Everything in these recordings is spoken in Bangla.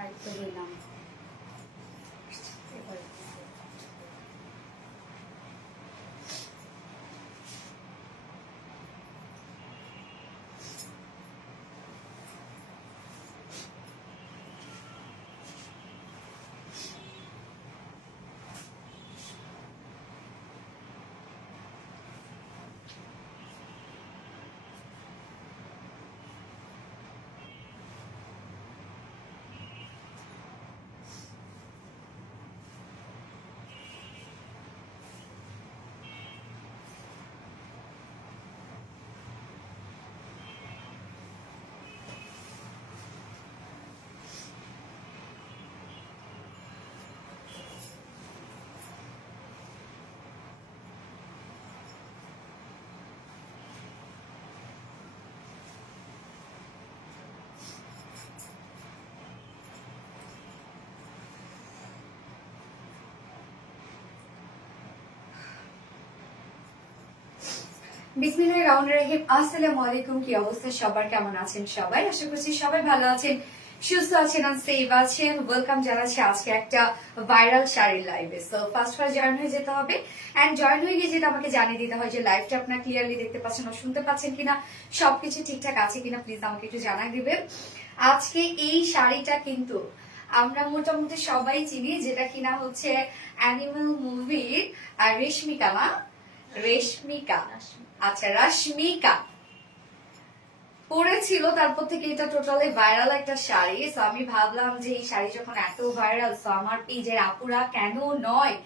দায়িত্ব নিলাম। বিসমিল্লাহির রহমানির রহিম। আসসালামু আলাইকুম। কি অবস্থা সবার, কেমন আছেন সবাই? আশা করছি সবাই ভালো আছেন, সুস্থ আছেন আর সেফ আছেন। ওয়েলকাম জানাচ্ছি আজকে একটা ভাইরাল শাড়ির লাইভে। সো ফার্স্ট জয়েন হয়ে যেতে হবে, এন্ড জয়েন হয়ে গিয়ে যেটা আমাকে জানিয়ে দিতে হয় যে লাইভটা আপনারা ক্লিয়ারলি দেখতে পাচ্ছেন ও শুনতে পাচ্ছেন কিনা, সবকিছু ঠিকঠাক আছে কিনা প্লিজ আমাকে একটু জানাই দিবেন। আজকে এই শাড়িটা কিন্তু আমরা মোটামুটি সবাই চিনি, যেটা কিনা হচ্ছে অ্যানিমাল মুভির আর রেশমিকা, না রেশমিকা, আচ্ছা রাশমিকা পরেছিল। তারপর থেকে এটা টোটালি ভাইরাল একটা শাড়ি। সো আমি ভাবলাম যে এই শাড়ি যখন এত ভাইরাল, সো আমার পেজের আপুরা কেন নয়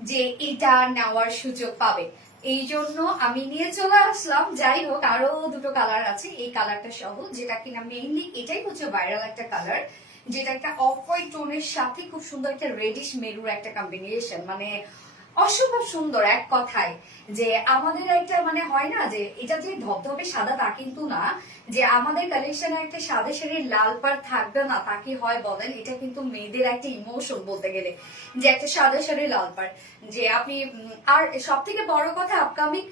যে এটা নেওয়ার সুযোগ পাবে, এই জন্য আমি নিয়ে চলে আসলাম। যাই হোক, আরো দুটো কালার আছে এই কালারটা সহ, যেটা কিনা মেইনলি এটাই হচ্ছে ভাইরাল একটা কালার, যেটা একটা অফ হোয়াইট টোনের সাথে খুব সুন্দর একটা রেডিশ মেরুর একটা কম্বিনেশন, মানে অসম্ভব সুন্দর। এক কথায় যে আমাদের একটা মানে হয় না যে এটা যে ধবধবে সাদা, তা কিন্তু না। যে আমাদের কালেকশনে একটা সাদা শাড়ির লাল পাড় থাকবে না তা কি হয় বলেন? এটা কিন্তু মেয়েদের একটা ইমোশন বলতে গেলে, যে একটা সাদা শাড়ির লাল পাড় যে আপনি। আর সব থেকে বড় কথা, আপকামিং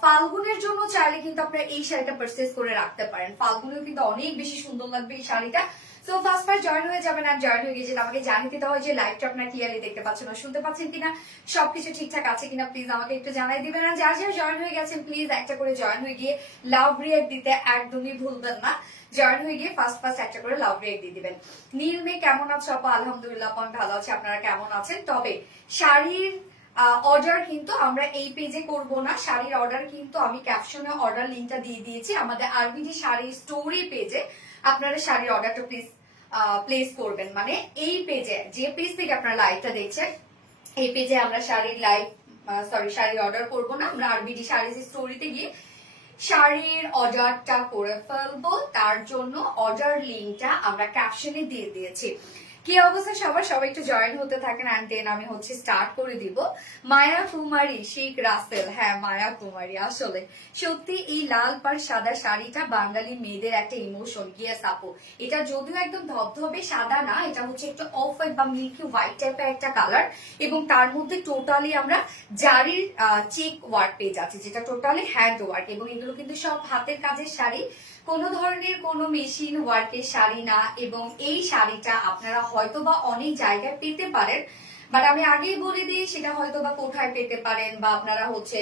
ফাল্গুনের জন্য চাইলে কিন্তু আপনারা এই শাড়িটা পারচেজ করে রাখতে পারেন। ফাল্গুনেও কিন্তু অনেক বেশি সুন্দর লাগবে এই শাড়িটা। সো ফার্স্ট জয়েন হয়ে যাবেন, আর জয়েন হয়ে গিয়ে আমাকে জানিয়ে দিতে হয় যে লাইভটা আপনারা ক্লিয়ারলি দেখতে পাচ্ছেন না শুনতে পাচ্ছেন কিনা, সবকিছু ঠিকঠাক আছে কিনা প্লিজ আমাকে একটু জানাই দিবেন। আর যারা যারা জয়েন হয়ে গেছেন প্লিজ একটা করে জয়েন হয়ে গিয়ে লাভ রিয়েক্ট দিতে একদমই ভুলবেন না। জয়েন হয়ে গিয়ে ফার্স্ট একটা করে লাভ রিয়েক্ট দিয়ে দিবেন। নীল মেয়ে কেমন আছো আপা? আলহামদুলিল্লাহ আমি ভালো আছি, আপনারা কেমন আছেন? তবে শাড়ির অর্ডার কিন্তু আমরা এই পেজে করব না। শাড়ির অর্ডার কিন্তু আমি ক্যাপশনে অর্ডার লিঙ্কটা দিয়ে দিয়েছি আমাদের আরবিডি শাড়ির স্টোরি পেজে। আপনারা শাড়ির অর্ডারটা প্লিজ প্লেস করবেন, মানে এই পেজে যে পেজ থেকে আপনারা লাইভটা দেখছেন এই পেজে আমরা শাড়ির লাইভ শাড়ির অর্ডার করব না। আমরা আরবিডি শাড়ির স্টোরিতে গিয়ে শাড়ির অর্ডারটা করে ফেলবো। তার জন্য অর্ডার লিঙ্কটা আমরা ক্যাপশনে দিয়ে দিয়েছি। কি অবস্থা সবার, সবাই একটু জয়েন হতে থাকেন, অ্যান্ড দেন আমি হচ্ছে স্টার্ট করে দিব। মায়া কুমারী শেখ রাসেল, হ্যাঁ মায়া কুমারী। আসলে সত্যি এই লাল পাড় সাদা শাড়িটা বাঙালি মেয়েদের একটা ইমোশন। ইয়েস আপু, এটা যদিও একদম ধবধবে সাদা না, এটা হচ্ছে একটু অফ হোয়াইট বা মিল্কি হোয়াইট টাইপের একটা কালার, এবং তার মধ্যে টোটালি আমরা জারির চেক ওয়ার্ক পেজ আছে, যেটা টোটালি হ্যান্ড ওয়ার্ক, এবং এগুলো কিন্তু সব হাতের কাজের শাড়ি, কোনো ধরনের কোনো মেশিন ওয়ার্কের শাড়ি না। এবং এই শাড়িটা আপনারা হয়তো বা অনেক জায়গায় পেতে পারেন, বাট আমি আগেই বলে দিই সেটা হয়তো বা কোথায় পেতে পারেন, বা আপনারা হচ্ছে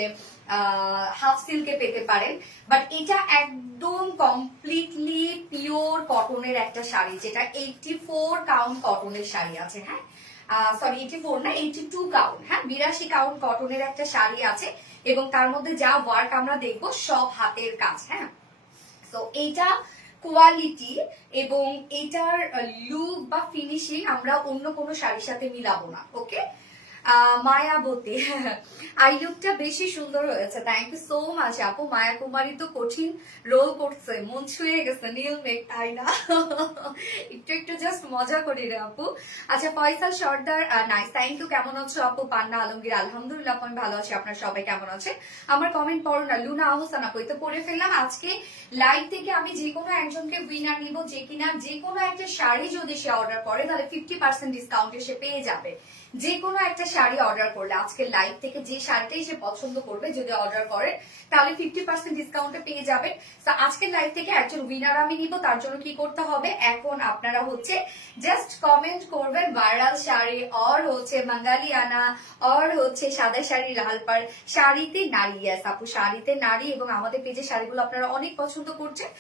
হাফ সিল্কে পেতে পারেন। বাট এটা একদম কমপ্লিটলি পিওর কটনের একটা শাড়ি, যেটা 84 কাউন্ট কটনের শাড়ি আছে। হ্যাঁ সরি 84 না, 82 কাউন্ট, হ্যাঁ 82 কাউন্ট কটনের একটা শাড়ি আছে, এবং তার মধ্যে যা ওয়ার্ক আমরা দেখবো সব হাতের কাজ। হ্যাঁ, তো এইটা কোয়ালিটি এবং এটার লুক বা ফিনিশিং আমরা অন্য কোনো শাড়ির সাথে মিলাবো না। ওকে, মায়াবতী আই লুকটা বেশি সুন্দর হয়েছে, থ্যাংক ইউ সো মাচ আপু। মায়া কুমারী তো কঠিন রোল করছে, মন ছুঁয়ে গেছে নীল মেঘ, তাই না? একটু একটু জাস্ট মজা করি রে আপু। আচ্ছা ফয়সাল সর্দার, নাইস, থ্যাংক ইউ। কেমন আছো আপু? পান্না আলমগীর, আলহামদুলিল্লাহ আমি ভালো আছি, আপনার সবাই কেমন আছে? আমার কমেন্ট পড়ো না। লুনা আহসান আপু, তো পড়ে ফেললাম। আজকে লাইভ থেকে আমি যে কোনো একজনকে উইনার নিব, যে কিনা যে কোনো একটা শাড়ি যদি সে অর্ডার করে তাহলে 50% ডিসকাউন্টে সে পেয়ে যাবে। যে কোনো একটা শাড়ি অর্ডার করলে আজকের লাইভ থেকে যে শাড়িটাই সে পছন্দ করবে যদি অর্ডার করে তাহলে 50% ডিসকাউন্টে পেয়ে যাবেন। তো আজকের লাইভ থেকে একজন উইনার আমি নিব, তার জন্য কি করতে হবে এখন আপনারা হচ্ছে জাস্ট কমেন্ট করবেন ভাইরাল শাড়ি और হচ্ছে বাঙালিয়ানা और হচ্ছে সাদা শাড়ি লাল পাড় শাড়িতে নারী। ইয়েস আপু, শাড়িতে নারী এবং আমাদের পেজে শাড়িগুলো আপনারা অনেক পছন্দ করছেন।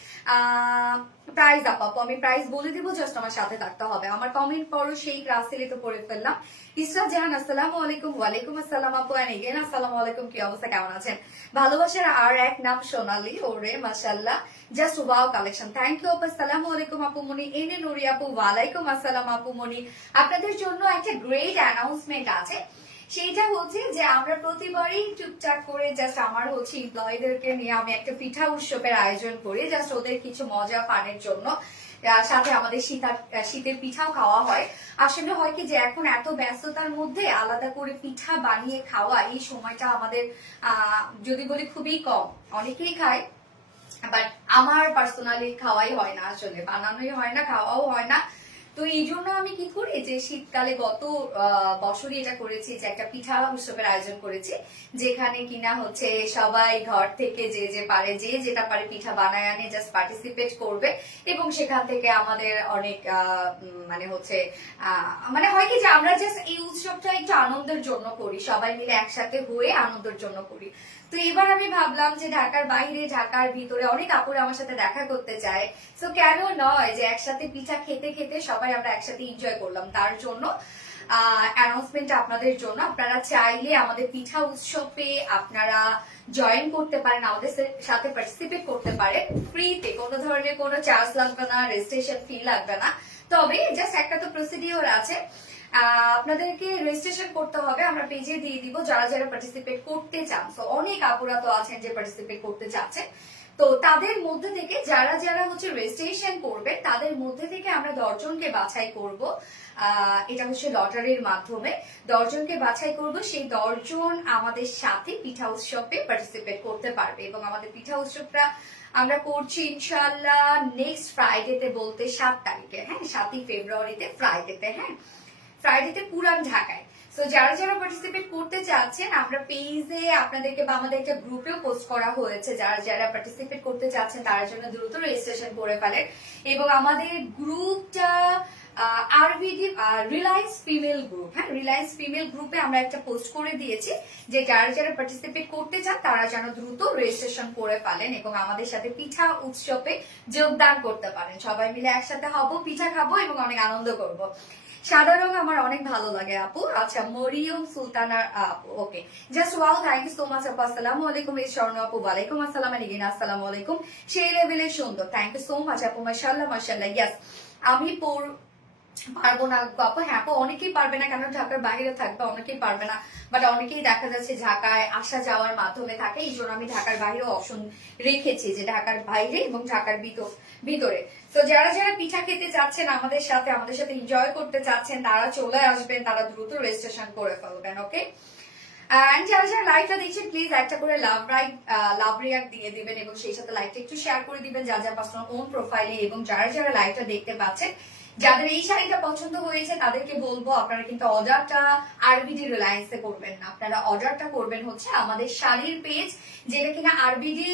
প্রাইস আপু আমি প্রাইস বলে দিব, জাস্ট আমার সাথে থাকতে হবে। আমার কমেন্ট পড়ো সেই রাসেলে তো পড়ে ফেললাম। ইসরা জাহান আসসালামু আলাইকুম। ওয়ালাইকুম আসসালাম আপু, এন্ড এগেন আসসালামু আলাইকুম। কি অবস্থা, কেমন আছেন? ভালোবাসার আর এক নাম সোনালী। ওরে মাশাআল্লাহ, just wow collection. Thank you আপু। আসসালামু আলাইকুম আপু মনি। এনে নুরি আপু ওয়ালাইকুম আসসালাম আপু মনি। আপনাদের জন্য একটা গ্রেট অ্যানাউন্সমেন্ট আছে, সেইটা হচ্ছে যে আমরা প্রতিবারই টুকটাক করে জাস্ট আমার হচ্ছে এমপ্লয়ীদেরকে নিয়ে আমি একটা পিঠা উৎসবের আয়োজন করি, জাস্ট ওদের কিছু মজা পানের জন্য। সাথে আমাদের শীতের পিঠাও খাওয়া হয়। আসলে হয় কি যে এখন এত ব্যস্ততার মধ্যে আলাদা করে পিঠা বানিয়ে খাওয়া এই সময়টা আমাদের যদি বলি খুবই কম। অনেকেই খায়, বাট আমার পার্সোনালি খাওয়াই হয় না, আসলে বানানোই হয় না, খাওয়াও হয় না। তো এই জন্য আমি কি করি যে শীতকালে গত বছরই এটা করেছি যে একটা পিঠা উৎসবের আয়োজন করেছি, যেখানে কিনা হচ্ছে সবাই ঘর থেকে যে যে পারে যে যেটা পারে পিঠা বানায় আনে, জাস্ট পার্টিসিপেট করবে এবং সেখান থেকে আমাদের অনেক মানে হচ্ছে মানে হয় কি যে আমরা জাস্ট এই উৎসবটা একটু আনন্দের জন্য করি, সবাই মিলে একসাথে হয়ে আনন্দের জন্য করি। তো এবার আমি ভাবলাম যে ঢাকার বাইরে ঢাকার ভিতরে অনেক আপুরা আমার সাথে দেখা করতে চায়, তো কেন নয় যে একসাথে পিঠা খেতে খেতে সবাই আমরা একসাথে এনজয় করলাম। তার জন্য অ্যানাউন্সমেন্ট আপনাদের জন্য, আপনারা চাইলে আমাদের পিঠা উৎসবে আপনারা জয়েন করতে পারেন, আমাদের সাথে পার্টিসিপেট করতে পারেন ফ্রিতে, কোনো ধরনের কোনো চার্জ লাগবে না, রেজিস্ট্রেশন ফি লাগবে না। তবে জাস্ট একটা তো প্রসিডিওর আছে, আপনাদেরকে রেজিস্ট্রেশন করতে হবে, আমরা পেজে দিয়ে দিব যারা যারা পার্টিসিপেট করতে চান। তো অনেক আপুরা তো আছেন যে পার্টিসিপেট করতে চাচ্ছেন, তো তাদের মধ্যে থেকে যারা যারা হচ্ছে রেজিস্ট্রেশন করবে তাদের মধ্যে থেকে আমরা 10 জনকে বাছাই করব। এটা হচ্ছে লটারির মাধ্যমে 10 জনকে বাছাই করব, সেই 10 জন আমাদের সাথে পিঠা উৎসবে পার্টিসিপেট করতে পারবে। এবং আমাদের পিঠা উৎসবটা আমরা করছি ইনশাআল্লাহ নেক্সট ফ্রাইডেতে, বলতে 7 তারিখে, হ্যাঁ 7ই ফেব্রুয়ারিতে ফ্রাইডেতে, হ্যাঁ ফ্রাইডেতে পুরান ঢাকায়। তো যারা যারা পার্টিসিপেট করতে চাচ্ছেন আমরা পেজে আপনাদেরকে বা আমাদের একটা গ্রুপেও পোস্ট করা হয়েছে, যারা যারা পার্টিসিপেট করতে চাচ্ছেন তার জন্য দ্রুত রেজিস্ট্রেশন করে ফেলেন। এবং আমাদের গ্রুপটা আরবিডি রিলায়েন্স ফিমেল গ্রুপ, হ্যাঁ রিলায়েন্স ফিমেল গ্রুপে আমরা একটা পোস্ট করে দিয়েছি যে যারা যারা পার্টিসিপেট করতে চান তারা যেন দ্রুত রেজিস্ট্রেশন করে ফেলেন এবং আমাদের সাথে পিঠা উৎসবে যোগদান করতে পারেন। সবাই মিলে একসাথে হব, পিঠা খাবো এবং অনেক আনন্দ করব। সাদা রং আমার অনেক ভালো লাগে আপু। আচ্ছা মরিয়ম সুলতানা আপু, okay just wow, thank you so much আপু। আসসালামু আলাইকুম। এই স্বর্ণ আপু ওয়ালাইকুম আসসালাম, এগেইন আসসালামু আলাইকুম। সেই লেভেলে সুন্দর, থ্যাংক ইউ সো মাচ আপু। মাশাআল্লাহ মাশাআল্লাহ। ইয়েস আমি পারবো না আপু। হ্যাঁ আপু অনেকেই পারবে না, কেন ঢাকার বাইরে থাকবে, অনেকেই পারবে না, বাট অনেকেই দেখা যাচ্ছে ঢাকায় আসা যাওয়ার মাধ্যমে থাকে, এই জন্য আমি ঢাকার বাইরে অপশন রেখেছি যে ঢাকার বাইরে এবং ঢাকার ভিতরে। তো যারা যারা পিঠা খেতে চাচ্ছেন আমাদের সাথে এনজয় করতে চাচ্ছেন তারা চলে আসবেন, তারা দ্রুত রেজিস্ট্রেশন করে ফেলবেন, ওকে। এন্ড যারা যারা লাইভটা দেখছেন প্লিজ একটা করে লাভ রিয়াক্ট দিয়ে দিবেন এবং সেই সাথে লাইভটা একটু শেয়ার করে দিবেন যার যার পার্সোনাল ওন প্রোফাইলে। এবং যারা যারা লাইভটা দেখতে পাচ্ছেন, যাদের এই শাড়িটা পছন্দ হয়েছে তাদেরকে বলবো আপনারা কিন্তু অর্ডারটা আরবিডি রিলায়েন্সে করবেন না, আপনারা অর্ডারটা করবেন হচ্ছে আমাদের শাড়ির পেজ, যেটা কিনা আরবিডি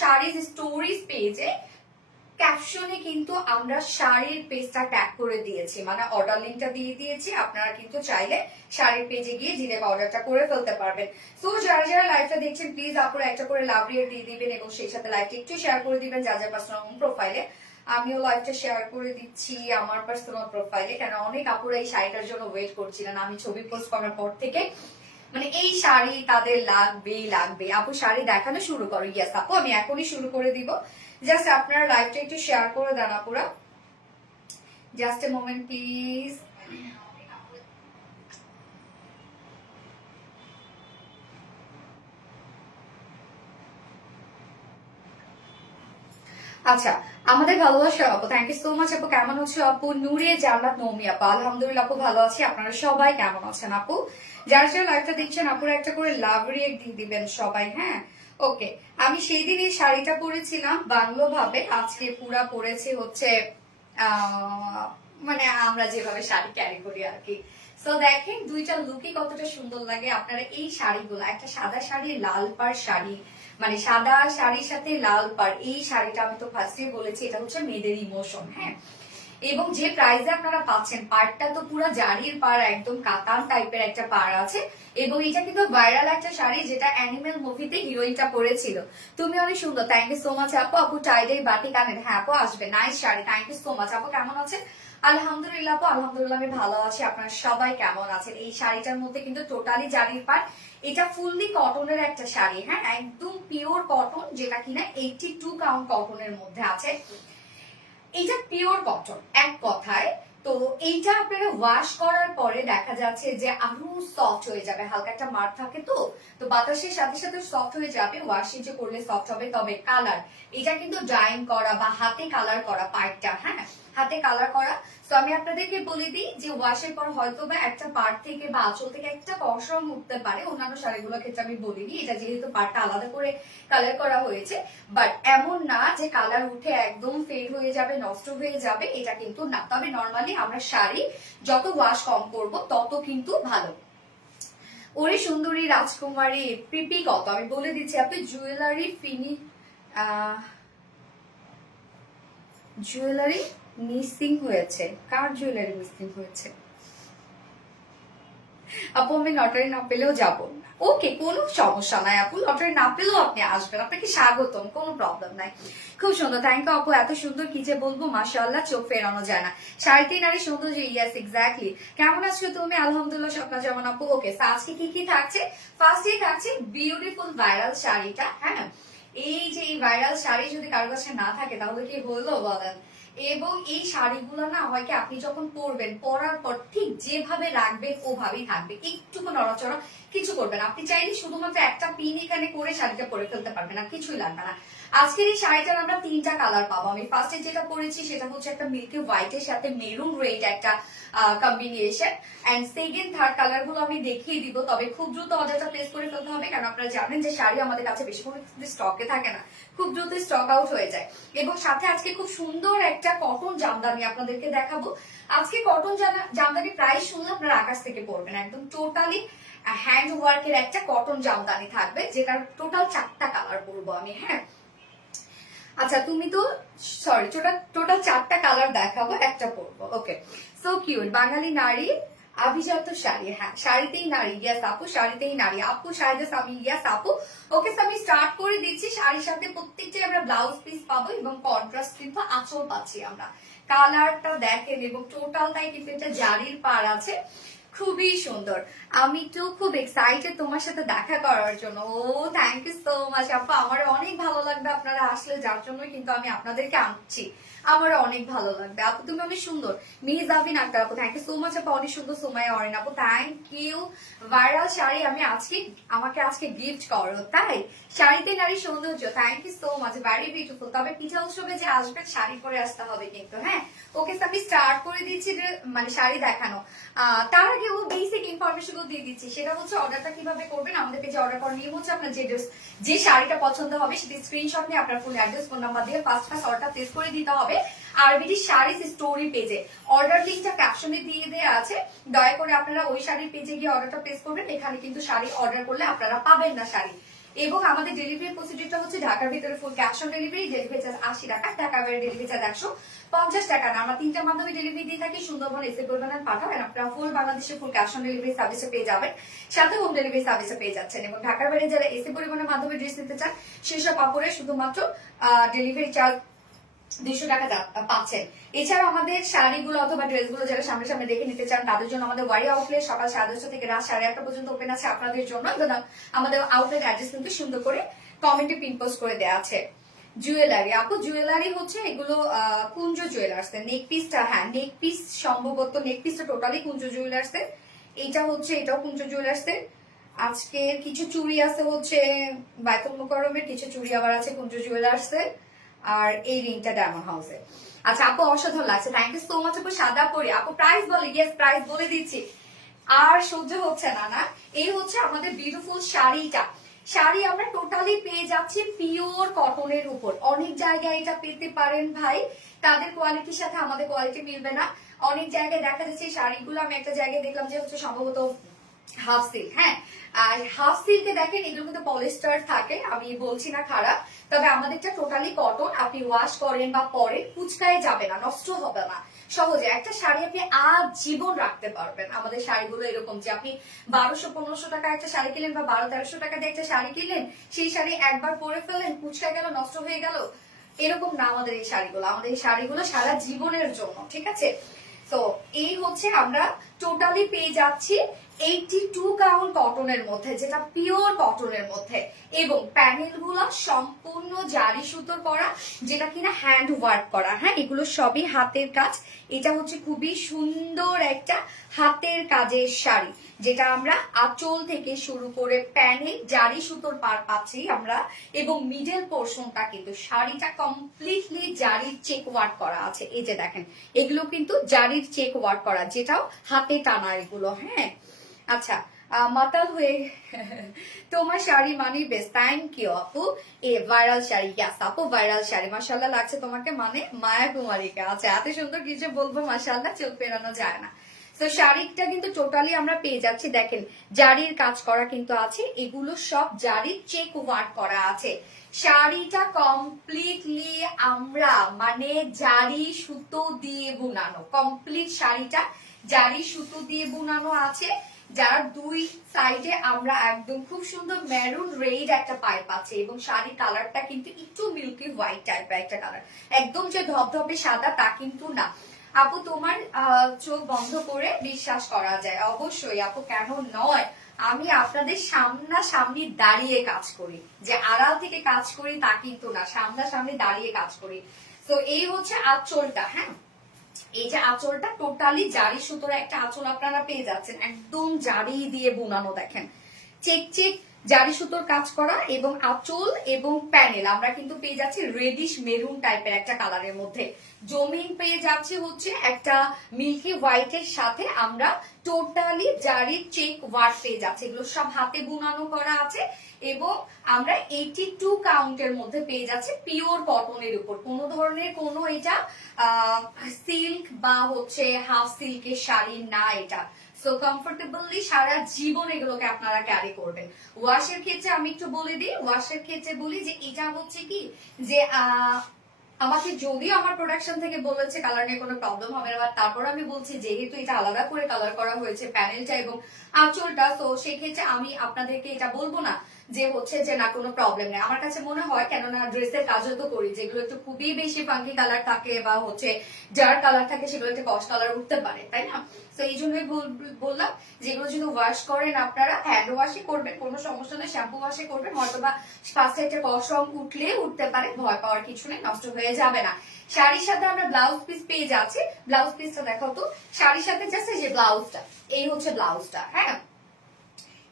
শাড়ির স্টোরিজ পেজে ক্যাপশনে কিন্তু আমরা শাড়ির পেজটা ট্যাগ করে দিয়েছি, মানে অর্ডার লিঙ্কটা দিয়ে দিয়েছি। আপনারা কিন্তু চাইলে শাড়ির পেজে গিয়ে ডিরেক্ট অর্ডারটা করে ফেলতে পারবেন। সো যারা যারা লাইভটা দেখছেন প্লিজ আপনারা একটা করে লাভ রিয়ার দিয়ে দিবেন এবং সেই সাথে লাইভটা একটু শেয়ার করে দিবেন যার যার পার্সোনাল প্রোফাইলে। আমিও লাইভটা শেয়ার করে দিচ্ছি আমার পার্সোনাল প্রোফাইলে, কেন অনেক আপুরা এই শাড়িটার জন্য ওয়েট করছিলেন। আমি ছবি পোস্ট করার পর থেকে মানে এই শাড়ি তাদের লাগবেই লাগবে। আপু শাড়ি দেখানো শুরু করো। ইয়েস আপু আমি এখনই শুরু করে দিব, জাস্ট আপনারা লাইভটা একটু শেয়ার করে দেন আপুরা, জাস্ট এ মোমেন্ট প্লিজ। আচ্ছা আমাদের ভালোবাসা আপু, থ্যাংক ইউ সো মাচ আপু। কেমন হচ্ছে আপু? নূরে জান্নাত নৌমি আপু, আলহামদুলিল্লাহ আপু ভালো আছি। আপনারা সবাই কেমন আছেন আপু? যারা যারা লাইভটা দেখছেন আপুরা একটা করে লাভ রিয়েক্ট দিয়ে দিবেন সবাই, হ্যাঁ ওকে। আমি সেই দিন এই শাড়িটা পরেছিলাম বাংলো ভাবে, আজকে পুরা পরেছি হচ্ছে মানে আমরা যেভাবে শাড়ি ক্যারি করি আর কি। সো দেখেন দুইটা লুকই কতটা সুন্দর লাগে। আপনারা এই শাড়িগুলো, একটা সাদা শাড়ি, লাল পাড় শাড়ি, মানে সাদা শাড়ির সাথে লাল পাড়, এই শাড়িটা আমি তো ফার্স্টে বলেছি এটা হচ্ছে মেয়েদের ইমোশন, হ্যাঁ। এবং যে প্রাইসে আপনারা পাচ্ছেন, পাড়টা তো পুরো জারির পাড়, একদম কাতান টাইপের একটা পাড় আছে। এবং এটা কিন্তু ভাইরাল একটা শাড়ি, যেটা অ্যানিমেল মুভিতে হিরোইনটা পরেছিল। তুমি অনেক সুন্দর, থ্যাংক ইউ সো মাচ আপু। আপু টাইডে বাটি কানের, হ্যাঁ আপু আসবে, nice sari, thank you so much আপু। কেমন আছেন? আলহামদুলিল্লাহ আপু, আলহামদুলিল্লাহ আমি ভালো আছি। আপনারা সবাই কেমন আছেন? এই শাড়িটার মধ্যে কিন্তু টোটালি জারির পাড়, এটা ফুললি কটনের একটা শাড়ি, হ্যাঁ একদম পিওর কটন, যেটা কিনা 82 কাউন্ট কটনের মধ্যে আছে। এটা পিওর কটন এক কথায়। তো এইটা আপনারা ওয়াশ করার পরে দেখা যাচ্ছে যে আরো সফট হয়ে যাবে, হালকা একটা মার থাকে তো তো বাতাসের সাথে সাথে সফট হয়ে যাবে, ওয়াশে যে করলে সফট হবে। তবে কালার, এটা কিন্তু ডাইং করা বা হাতে কালার করা পার্টটা, হ্যাঁ হাতে কালার করা। তো আমি আপনাদেরকে বলে দিই যে ওয়াশের পর হয়তো বা একটা পার্ট থেকে বা আঁচল থেকে একটা কসরম উঠতে পারে, অন্যান্য শাড়িগুলোর ক্ষেত্রে আমি বলিনি, এটা যেহেতু পার্টটা আলাদা করে কালার করা হয়েছে। বাট এমন না যে কালার উঠে একদম ফেড হয়ে যাবে, নষ্ট হয়ে যাবে, এটা কিন্তু না। তবে নর্মালি আমরা শাড়ি যত ওয়াশ কম করব তত কিন্তু ভালো। ওরে সুন্দরী রাজকুমারী পিপি কত, আমি বলে দিচ্ছি আপনি জুয়েলারি জুয়েলারি মিসিং হয়েছে। কার জুয়েলারি মিসিং হয়েছে? আপু আমি লটারি না পেলেও যাবো। ওকে, কোনো সমস্যা নাই আপু, লটারি না পেলেও আপনি আসবেন, আপনাকে স্বাগতম, কোনো প্রবলেম নাই। খুব সুন্দর, থ্যাংক ইউ আপু, এত সুন্দর কি যে বলবো, মাশাআল্লাহ, চোখ ফেরানো যায় না। শাড়িতেই নারী সৌন্দর্য, ইয়েস এক্স্যাক্টলি। কেমন আছো তুমি? আলহামদুলিল্লাহ, স্বপ্না যেমন আপু। ওকে, আজকে কি কি থাকছে? ফার্স্টে থাকছে বিউটিফুল ভাইরাল শাড়িটা, হ্যাঁ এই যে এই ভাইরাল শাড়ি যদি কারো কাছে না থাকে তাহলে কি হলো বলেন। এবং এই শাড়িগুলো না হয় কি, আপনি যখন পরবেন, পরার পর ঠিক যেভাবে রাখবেন ওভাবেই থাকবে, একটুকু নড়াচড়া কিছু করবেন। আপনি চাইলে শুধুমাত্র একটা পিন এখানে করে শাড়িটা পরে ফেলতে পারবেন, আর কিছুই লাগবে না। আজকের এই শাড়িটার আমরা 3টা কালার পাবো। আমি ফার্স্টে যেটা পরেছি সেটা হচ্ছে একটা মিল্কি হোয়াইটের সাথে মেরুন রেড একটা combination, and second third colour গুলো আমি দেখিয়ে দিব। তবে খুব দ্রুত অর্ডারটা প্লেস করে ফেলতে হবে, কারণ আপনারা জানেন যে শাড়ি আমাদের কাছে বেশিক্ষণ স্টকে থাকে না, খুব দ্রুত স্টক আউট হয়ে যায়। এবং সাথে আজকে খুব সুন্দর একটা কটন জামদানি আপনাদেরকে দেখাবো। আজকে কটন জামদানি প্রাইস শুনলে আপনারা আকাশ থেকে পড়বেন, একদম টোটালি হ্যান্ড ওয়ার্কের একটা কটন জামদানি থাকবে, যেটার টোটাল 4টা কালার পরবো আমি, হ্যাঁ আচ্ছা তুমি তো সরি, টোটাল 4টা কালার দেখাবো, একটা পরবো। ওকে, সো কিউট, বাঙালি নারী আভিজাত শাড়ি, হ্যাঁ শাড়িতেই নারী, ইয়াস আপু শাড়িতেই নারী, আপু শাড়িতে আমি, ইয়াস আপু। ওকে, আমি স্টার্ট করে দিচ্ছি। শাড়ির সাথে প্রত্যেকটাই আমরা ব্লাউজ পিস পাবো এবং কন্ট্রাস্ট কিন্তু আঁচল পাচ্ছি আমরা। কালারটা দেখেন, এবং টোটালটাই কিন্তু এটা জারির পার আছে, খুবই সুন্দর। আমি তো খুব এক্সাইটেড তোমার সাথে দেখা করার জন্য। ও থ্যাংক ইউ সো মাচ আপু, আমার অনেক ভালো লাগবে আপনারা আসলে, যার জন্য কিন্তু আমি আপনাদেরকে আনছি, আমার অনেক ভালো লাগবে আপু। তুমি অনেক সুন্দর, মিস আবিন আক্তার আপু, থ্যাংক ইউ সো মাচ আপু, অনেক সুন্দর। সোমায়া অরেন আপু, থ্যাংক ইউ। ভাইরাল শাড়ি আমি আমাকে আজকে গিফট করো, তাই শাড়িতে নারী সৌন্দর্য, thank you so much, very beautiful. তবে পিঠা উৎসবে যে আসবে শাড়ি পরে আসতে হবে কিন্তু, হ্যাঁ ওকে, আমি স্টার্ট করে দিচ্ছি যে মানে শাড়ি দেখানো। তার আগে ও বেসিক ইনফরমেশন গুলো দিয়ে দিচ্ছি, সেটা হচ্ছে অর্ডারটা কিভাবে করবেন। আমাদের পেজে অর্ডার করার নিয়ম হচ্ছে, আপনার যে শাড়িটা পছন্দ হবে সেটি স্ক্রিনশট নিয়ে আপনার ফুল অ্যাড্রেস, ফোন নাম্বার দিয়ে ফার্স্ট অর্ডার প্লেস করে দিতে হবে। আরবিডি শাড়ি স্টোরি পেজে অর্ডার লিঙ্কটা ক্যাপশনে দিয়ে দেওয়া আছে, দয়া করে আপনারা ওই শাড়ির পেজে গিয়ে অর্ডারটা প্লেস করবেন। এখানে কিন্তু শাড়ি অর্ডার করলে আপনারা পাবেন না শাড়ি। এবং আমাদের ডেলিভারি প্রসিডিউরটা হচ্ছে ঢাকার ভিতরে full cash on delivery, delivery charge 80 টাকা, ঢাকার বাইরে ডেলিভারি চার্জ 150 টাকা। আমরা 3টার মাধ্যমে ডেলিভারি দিয়ে থাকি, সুন্দরবন এসে পরিমাণ পাঠাবেন, আপনারা ফুল বাংলাদেশে ফুল ক্যাশ অন ডেলিভারি সার্ভিসে পেয়ে যাবেন, সাথে হোম ডেলিভারি সার্ভিসে পেয়ে যাচ্ছেন। এবং ঢাকার বাইরে যারা এসে পরিমাণের মাধ্যমে ড্রেস নিতে চান, সেসব কাপড়ে শুধুমাত্র ডেলিভারি চার্জ 200 টাকা পাচ্ছেন। এছাড়া আমাদের শাড়িগুলো অথবা ড্রেসগুলো যারা সামনে সামনে দেখে নিতে চান, তাদের জন্য আমাদের ওয়ারি আউটলেট সকাল 10:30 থেকে রাত 8:30 পর্যন্ত ওপেন আছে আপনাদের জন্য। আমাদের আউটলেট অ্যাড্রেস কিন্তু সুন্দর করে কমেন্টে পিন পোস্ট করে দেওয়া আছে। জুয়েলারি আপু, জুয়েলারি হচ্ছে এগুলো কুঞ্জ জুয়েলার্স এর নেক পিসটা, হ্যাঁ নেক পিস সম্ভবত নেক পিসটা টোটালি কুঞ্জ জুয়েলার্স এর। এইটা হচ্ছে, এটাও কুঞ্জ জুয়েলার্স এর। আজকে কিছু চুড়ি আছে হচ্ছে বায়তুল মুকাররমের, কিছু চুড়ি আবার আছে কুঞ্জ জুয়েলার্স এর, আর এই রিংটা ডায়মন্ড হাউসে। আচ্ছা আপু অসাধারণ লাগছে, থ্যাংক ইউ সো মাচ আপু। সাদা পরি আপু, প্রাইস বলে, ইয়েস প্রাইস বলে দিচ্ছি, আর সহ্য হচ্ছে না না। এই হচ্ছে আমাদের বিউটিফুল শাড়িটা। শাড়ি আমরা টোটালি পেয়ে যাচ্ছি পিওর কটনের উপর। অনেক জায়গায় এটা পেতে পারেন ভাই তাদের কোয়ালিটির সাথে আমাদের কোয়ালিটি মিলবে না। অনেক জায়গায় দেখা যাচ্ছে এই শাড়িগুলো, আমি একটা জায়গায় দেখলাম যে হচ্ছে সম্ভবত হাফ সিল্ক, হ্যাঁ, আর হাফ সিল্কে দেখেন এগুলো কিন্তু পলিস্টার থাকে, আমি বলছি না খারাপ, তবে আমাদেরটা টোটালি কটন। আপনি ওয়াশ করেন বা পরেন কুচকায় যাবে না, নষ্ট হবে না, সহজে একটা শাড়ি আপনি আজীবন রাখতে পারবেন। আমাদের শাড়িগুলো এরকম যে আপনি 1200-1500 টাকা একটা শাড়ি কিনলেন বা 1200-1300 টাকা দিয়ে একটা শাড়ি কিনলেন, সেই শাড়ি একবার পরে ফেললেন, কুচকায় গেল, নষ্ট হয়ে গেল, এরকম না আমাদের এই শাড়িগুলো। আমাদের এই শাড়িগুলো সারা জীবনের জন্য, ঠিক আছে। তো এই হচ্ছে আমরা টোটালি পেয়ে যাচ্ছি 82 কাউন্ট কটনের মধ্যে, যেটা পিওর কটনের মধ্যে, এবং প্যানেল গুলো সম্পূর্ণ জারি সুতোর করা, যেটা কিনা হ্যান্ড ওয়ার্ক করা, হ্যাঁ, এগুলো সবই হাতের কাজ। এটা হচ্ছে খুবই সুন্দর একটা হাতের কাজের শাড়ি, যেটা আমরা আঁচল থেকে শুরু করে প্যানেল জারি সুতোর পার পাচ্ছি আমরা, এবং মিডল পোর্শনটা কিন্তু শাড়িটা কমপ্লিটলি জারির চেক ওয়ার্ক করা আছে। এই যে দেখেন, এগুলো কিন্তু জারির চেক ওয়ার্ক করা, যেটাও হাতে টানা এগুলো, হ্যাঁ। আচ্ছা, মাতাল হয়ে তোমার শাড়ি মানে বেশ, থ্যাংক ইউ আপু। এ ভাইরাল শাড়ি, ইয়াস আপু ভাইরাল শাড়ি, মাশাআল্লাহ লাগছে তোমাকে, মানে মায়া কুমারীকে। আচ্ছা, এত সুন্দর কিছু বলবো, মাশাআল্লাহ, চোখ ফেরানো যায় না। তো শাড়িটা কিন্তু টোটালি আমরা পেয়ে যাচ্ছি, দেখেন জারির কাজ করা কিন্তু আছে, এগুলো সব জারির চেক ওয়ার্ক করা আছে। শাড়িটা কমপ্লিটলি আমরা মানে জারি সুতো দিয়ে বুনানো, কমপ্লিট শাড়িটা জারি সুতো দিয়ে বুনানো আছে, যার দুই সাইডে আমরা একদম খুব সুন্দর মেরুন রেড একটা পাইপ আছে, এবং শাড়ির কালারটা কিন্তু একটু মিল্কি হোয়াইট টাইপের একটা কালার, একদম যে ধপধপে সাদা তা কিন্তু না। আপু তোমার চোখ বন্ধ করে বিশ্বাস করা যায়? অবশ্যই আপু, কেন নয়, আমি আপনাদের সামনাসামনি দাঁড়িয়ে কাজ করি, যে আড়াল থেকে কাজ করি তা কিন্তু না, সামনাসামনি দাঁড়িয়ে কাজ করি। তো এই হচ্ছে আঁচলটা, হ্যাঁ, এই যে আঁচলটা টোটালি জারি সুতোর একটা আঁচল আপনারা পেয়ে যাচ্ছেন, একদম জারি দিয়ে বোনানো, দেখেন চেক চেক জারি সুতোর কাজ করা, এবং আঁচল এবং প্যানেল আমরা কিন্তু পেয়ে যাচ্ছি রেডিশ মেরুন টাইপের একটা কালারের মধ্যে। জমিন পেয়ে যাচ্ছে হচ্ছে একটা মিল্কি হোয়াইটের সাথে আমরা টোটালি জারির চেক ওয়ার্ক পেয়ে যাচ্ছে, এগুলো সব হাতে বুনানো করা আছে, এবং আমরা 82 কাউন্টের মধ্যে পেয়ে যাচ্ছে পিওর কটনের উপর, কোনো ধরনের কোনো এটা সিল্ক বা হচ্ছে হাফ সিল্কের শাড়ি না এটা। সো কমফোর্টেবলি সারা জীবন এগুলোকে আপনারা ক্যারি করবেন। ওয়াশের ক্ষেত্রে আমি একটু বলে দিই, ওয়াশের ক্ষেত্রে বলি যে এটা হচ্ছে কি যে আমাকে যদিও আমার প্রোডাকশন থেকে বলেছে কালার নিয়ে কোনো প্রবলেম হবে না, তারপর আমি বলছি যেহেতু এটা আলাদা করে কালার করা হয়েছে প্যানেলটা এবং আঁচলটা, তো সেই ক্ষেত্রে আমি আপনাদেরকে এটা বলবো না যে হচ্ছে যে না কোনো প্রবলেম নেই। আমার কাছে মনে হয়, কেননা ড্রেসের কাজও তো করি, যেগুলো একটু খুবই বেশি ফাঙ্কি কালার থাকে বা হচ্ছে যার কালার থাকে সেগুলো একটু কস্ট কালার উঠতে পারে, তাই না? তো এই জন্যই বললাম যেগুলো যদি ওয়াশ করেন আপনারা হ্যান্ড ওয়াশই করবেন, কোনো সমস্যা নেই, শ্যাম্পু ওয়াশে করবেন, হয়তো বা ফার্স্টে একটা কস রং উঠলে উঠতে পারে, ভয় পাওয়ার কিছু নেই, নষ্ট হয়ে যাবে না। শাড়ির সাথে আমরা ব্লাউজ পিস পেয়ে যাচ্ছি, ব্লাউজ পিসটা দেখাও তো। শাড়ির সাথে জাস্ট এই যে ব্লাউজটা, এই হচ্ছে ব্লাউজটা, হ্যাঁ,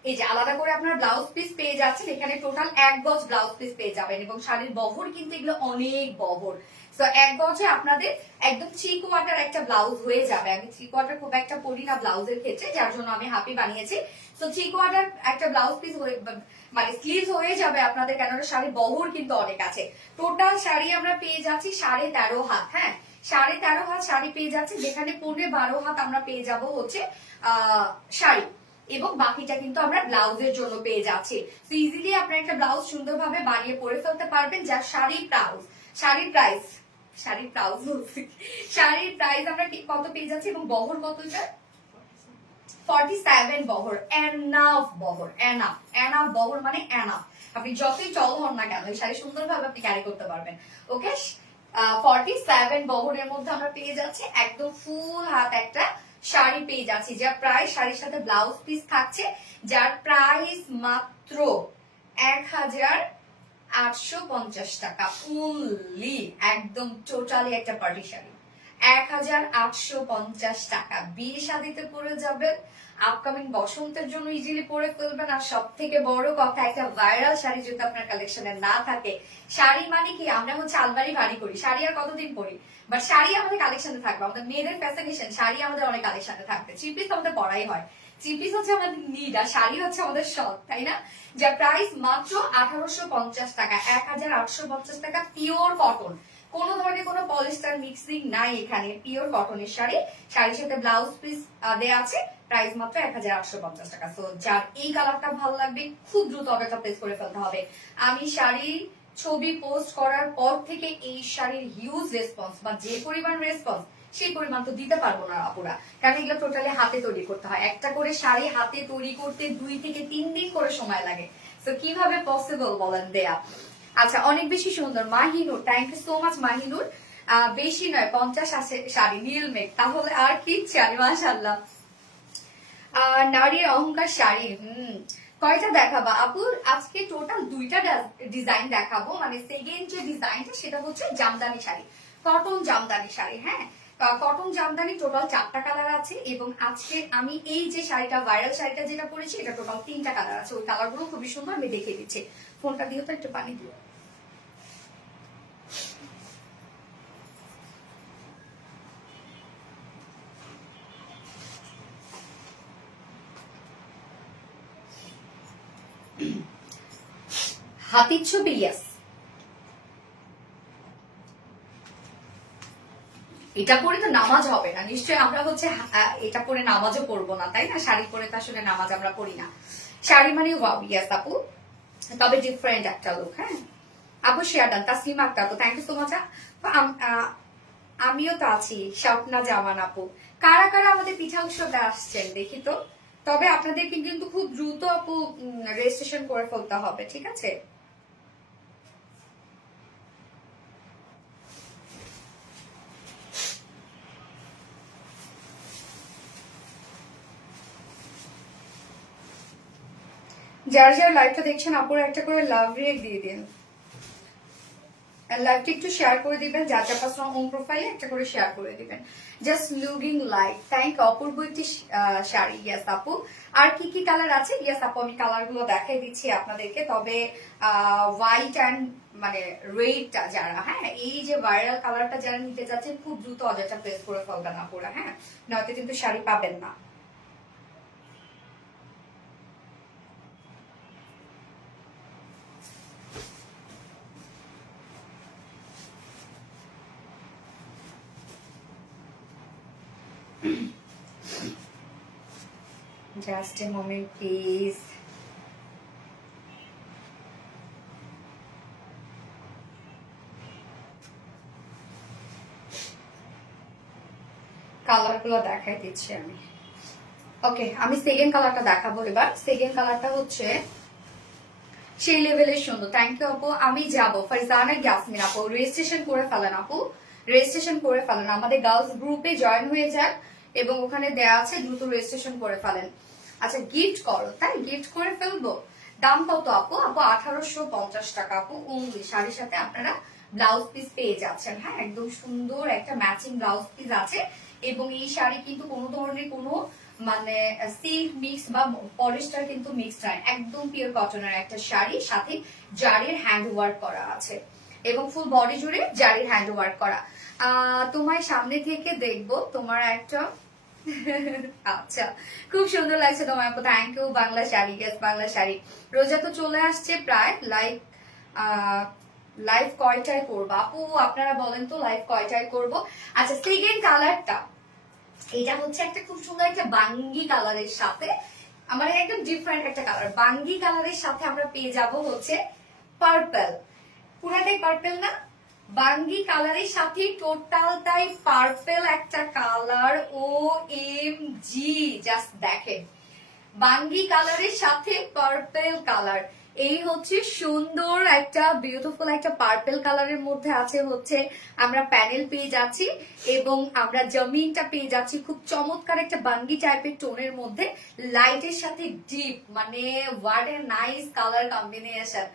এই যে আলাদা করে আপনার ব্লাউজ পিস পেয়ে যাচ্ছেন, এখানে টোটাল 1 গজ ব্লাউজ পিস পেয়ে যাবেন, এবং শাড়ির বহর কিন্তু এগুলো অনেক বহর। তো 1 গজে আপনাদের একদম 3 কোয়ার্টার একটা ব্লাউজ হয়ে যাবে। আমি 3 কোয়ার্টার খুব একটা পরি না ব্লাউজের ক্ষেত্রে, যার জন্য আমি হাফি বানিয়েছি। তো 3 কোয়ার্টার একটা ব্লাউজ পিস মানে স্লিভস হয়ে যাবে আপনাদের, কেননা শাড়ির বহর কিন্তু অনেক আছে। টোটাল শাড়ি আমরা পেয়ে যাচ্ছি 13.5 হাত, হ্যাঁ, 13.5 হাত শাড়ি পেয়ে যাচ্ছি, যেখানে 12 হাত আমরা পেয়ে যাব হচ্ছে শাড়ি, এবং বাকিটা কিন্তু আমরা ব্লাউজের জন্য পেয়ে যাচ্ছি। তো ইজিলি আপনারা একটা ব্লাউজ সুন্দরভাবে বানিয়ে পরে ফেলতে পারবেন, যা শাড়ির প্রাইস আমরা কত পেয়ে যাচ্ছি, এবং বহর কত, এটা 47 বহর, এনাফ বহর, এনাফ বহর মানে এনাফ। আপনি যতই চল হন না কেন এই শাড়ি সুন্দরভাবে আপনি ক্যারি করতে পারবেন। ওকে, 47 বহরের মধ্যে আমরা পেয়ে যাচ্ছি একদম ফুল হাত একটা শাড়ি পেয়ে যাচ্ছি, যা প্রায় শাড়ির সাথে ব্লাউজ পিস থাকছে, যার প্রাইস মাত্র 1850 টাকা অনলি, একদম টোটালি একটা পার্টি শাড়ি 1850 টাকা। বিয়ে শাদিতে পরে যাবেন, আপকামিং বসন্তের জন্য ইজিলি পরে ফেলবেন। আর সব থেকে বড় কথা, একটা ভাইরাল শাড়ি যদি আপনার কালেকশনে না থাকে, শাড়ি মানে কি আমরা হচ্ছে আলমারি ভারী করি, শাড়ি আর কতদিন পরি, বাট শাড়ি আমাদের কালেকশনে থাকবে, আমাদের মেয়েদের ফ্যাশনেশন, শাড়ি আমাদের অনেক কালেকশনে থাকবে। থ্রি পিস আমাদের পরাই হয়, থ্রি পিস হচ্ছে আমাদের নিড, আর শাড়ি হচ্ছে আমাদের শখ, তাই না? যার প্রাইস মাত্র 1850 টাকা, 1850 টাকা, পিওর কটন, কোনো ধরনের কোনো পলিস্টার মিক্সিং নাই এখানে, পিওর কটনের শাড়ি। শাড়ির সাথে ব্লাউজ পিস দেয়া আছে, প্রাইস মাত্র 1850 টাকা। তো যার এই কালারটা ভালো লাগবে খুব দ্রুত অর্ডারটা প্লেস করে ফেলতে হবে। আমি শাড়ির ছবি পোস্ট করার পর থেকে এই শাড়ির হিউজ রেসপন্স, বা যে পরিমাণ রেসপন্স সেই পরিমাণ তো দিতে পারবো না আপুরা, কারণ এগুলো টোটালি হাতে তৈরি করতে হয়। একটা করে শাড়ি হাতে তৈরি করতে 2 থেকে 3 দিন করে সময় লাগে। তো কিভাবে পসিবল বলেন দেয়া। আচ্ছা, অনেক বেশি সুন্দর Mahinur, thank you so much Mahinur. বেশি নয় 50 আছে শাড়ি নীল মেঘ, তাহলে আর কি চাই। মাশাআল্লাহ, নারীর অহংকার শাড়ি। কয়টা দেখাবা আপুর? আজকে টোটাল 2টা ডিজাইন দেখাবো। মানে সেকেন্ড যে ডিজাইনটা সেটা হচ্ছে জামদানি শাড়ি, কটন জামদানি শাড়ি। হ্যাঁ, কটন জামদানি টোটাল 4টা কালার আছে, এবং আজকে আমি এই যে শাড়িটা ভাইরাল শাড়িটা যেটা পরেছি এটা টোটাল 3টা কালার আছে। ওই কালারগুলো খুবই সুন্দর, আমি দেখিয়ে দিচ্ছি। ফোনটা দিও তো, একটু পানি দিও। হাতির ছবি, ইয়াস। এটা পরে তো নামাজ হবে না নিশ্চয়ই, আমরা হচ্ছে এটা পরে নামাজও পড়বো না, তাই না? শাড়ি পরে তো আসলে নামাজ আমরা পড়ি না। শাড়ি মানে ওয়াও, ইয়াস আপু, তবে ডিফারেন্ট একটা লুক। হ্যাঁ আপু, শেয়ার ডান। তাসলিমা আক্তার আপু, থ্যাংক ইউ সো মাচ। আমিও তো আছি। স্বপ্না জামান আপু, কারা কারা আমাদের পিঠা উৎসবে আসছেন দেখি তো। তবে আপনাদেরকে কিন্তু খুব দ্রুত আপু রেজিস্ট্রেশন করে ফেলতে হবে, ঠিক আছে? যারা যারা লাইভটা দেখছেন আপুরা একটা করে লাভ রিয়েক্ট দিয়ে দিন, লাইভটা একটু শেয়ার করে দিবেন। যার যার পার্সোনাল হোম প্রোফাইলে একটা করে শেয়ার করে দিবেন। জাস্ট লুকিং লাইক, থ্যাংক অপূর্ব একটি শাড়ি। ইয়াস আপু, আর কি কি কালার আছে? ইয়াস আপু, আমি কালার গুলো দেখাই দিচ্ছি আপনাদেরকে। তবে হোয়াইট অ্যান্ড মানে রেডটা যারা, হ্যাঁ এই যে ভাইরাল কালারটা যারা নিতে যাচ্ছেন খুব দ্রুত অর্ডারটা প্লেস করে ফেলবেন আপুরা, হ্যাঁ নয়তো কিন্তু শাড়ি পাবেন না। Just a moment, please. কালারগুলো দেখাই দিচ্ছি আমি। ওকে, আমি সেকেন্ড কালারটা দেখাবো এবার। সেকেন্ড কালারটা হচ্ছে সেই লেভেলের সুন্দর। থ্যাংক ইউ আপু। আমি যাবো ফারজানা ইয়াসমিন আপু, রেজিস্ট্রেশন করে ফেলেন আপু, রেজিস্ট্রেশন করে ফেলেন। আমাদের গার্লস গ্রুপে জয়েন হয়ে যান, এবং ওখানে দেয়া আছে দ্রুত রেজিস্ট্রেশন করে ফেলেন। আচ্ছা, গিফট করো, তাই গিফট করে ফেলবো। দাম কত আপু? আপু 1850 টাকা আপু অনলি। শাড়ির সাথে আপনারা ব্লাউজ পিস পেয়ে যাচ্ছেন। হ্যাঁ, একদম সুন্দর একটা ম্যাচিং ব্লাউজ পিস আছে, এবং এই শাড়ি কিন্তু কোনো ধরনের কোনো মানে সিল্ক মিক্স বা পলিস্টার কিন্তু মিক্স নয়, একদম পিওর কটনের একটা শাড়ি, সাথে জারির হ্যান্ড ওয়ার্ক করা আছে, এবং ফুল বডি জুড়ে জারির হ্যান্ড ওয়ার্ক করা। তোমার সামনে থেকে দেখবো তোমার একটা আচ্ছা, খুব সুন্দর লাগছে তোমার আপু, thank you. Bangla sari, guess Bangla sari. রোজা তো চলে আসছে প্রায়, লাইভ কয়টায় করবো আপু আপনারা বলেন তো, লাইভ কয়টায় করবো? আচ্ছা, সেকেন্ড কালারটা এটা হচ্ছে একটা খুব সুন্দর একটা বাঙ্গি কালারের সাথে, আমার একদম ডিফারেন্ট একটা কালার। বাঙ্গি কালারের সাথে আমরা পেয়ে যাব হচ্ছে পার্পল, পুরাটাই পার্পল না, বাঙ্গি কালারের সাথে টোটালটাই পার্পল একটা কালার। ও এম জি, জাস্ট দেখেন, বাঙ্গি কালারের সাথে পার্পল কালার, এই হচ্ছে সুন্দর একটা বিউটিফুল একটা পার্পল কালারের মধ্যে আছে হচ্ছে আমরা প্যানেল পেয়ে যাচ্ছি, এবং আমরা জমিনটা পেয়ে যাচ্ছি খুব চমৎকার একটা বাঙ্গি টাইপের টোনের মধ্যে, লাইটের সাথে ডিপ, মানে what a nice colour combination.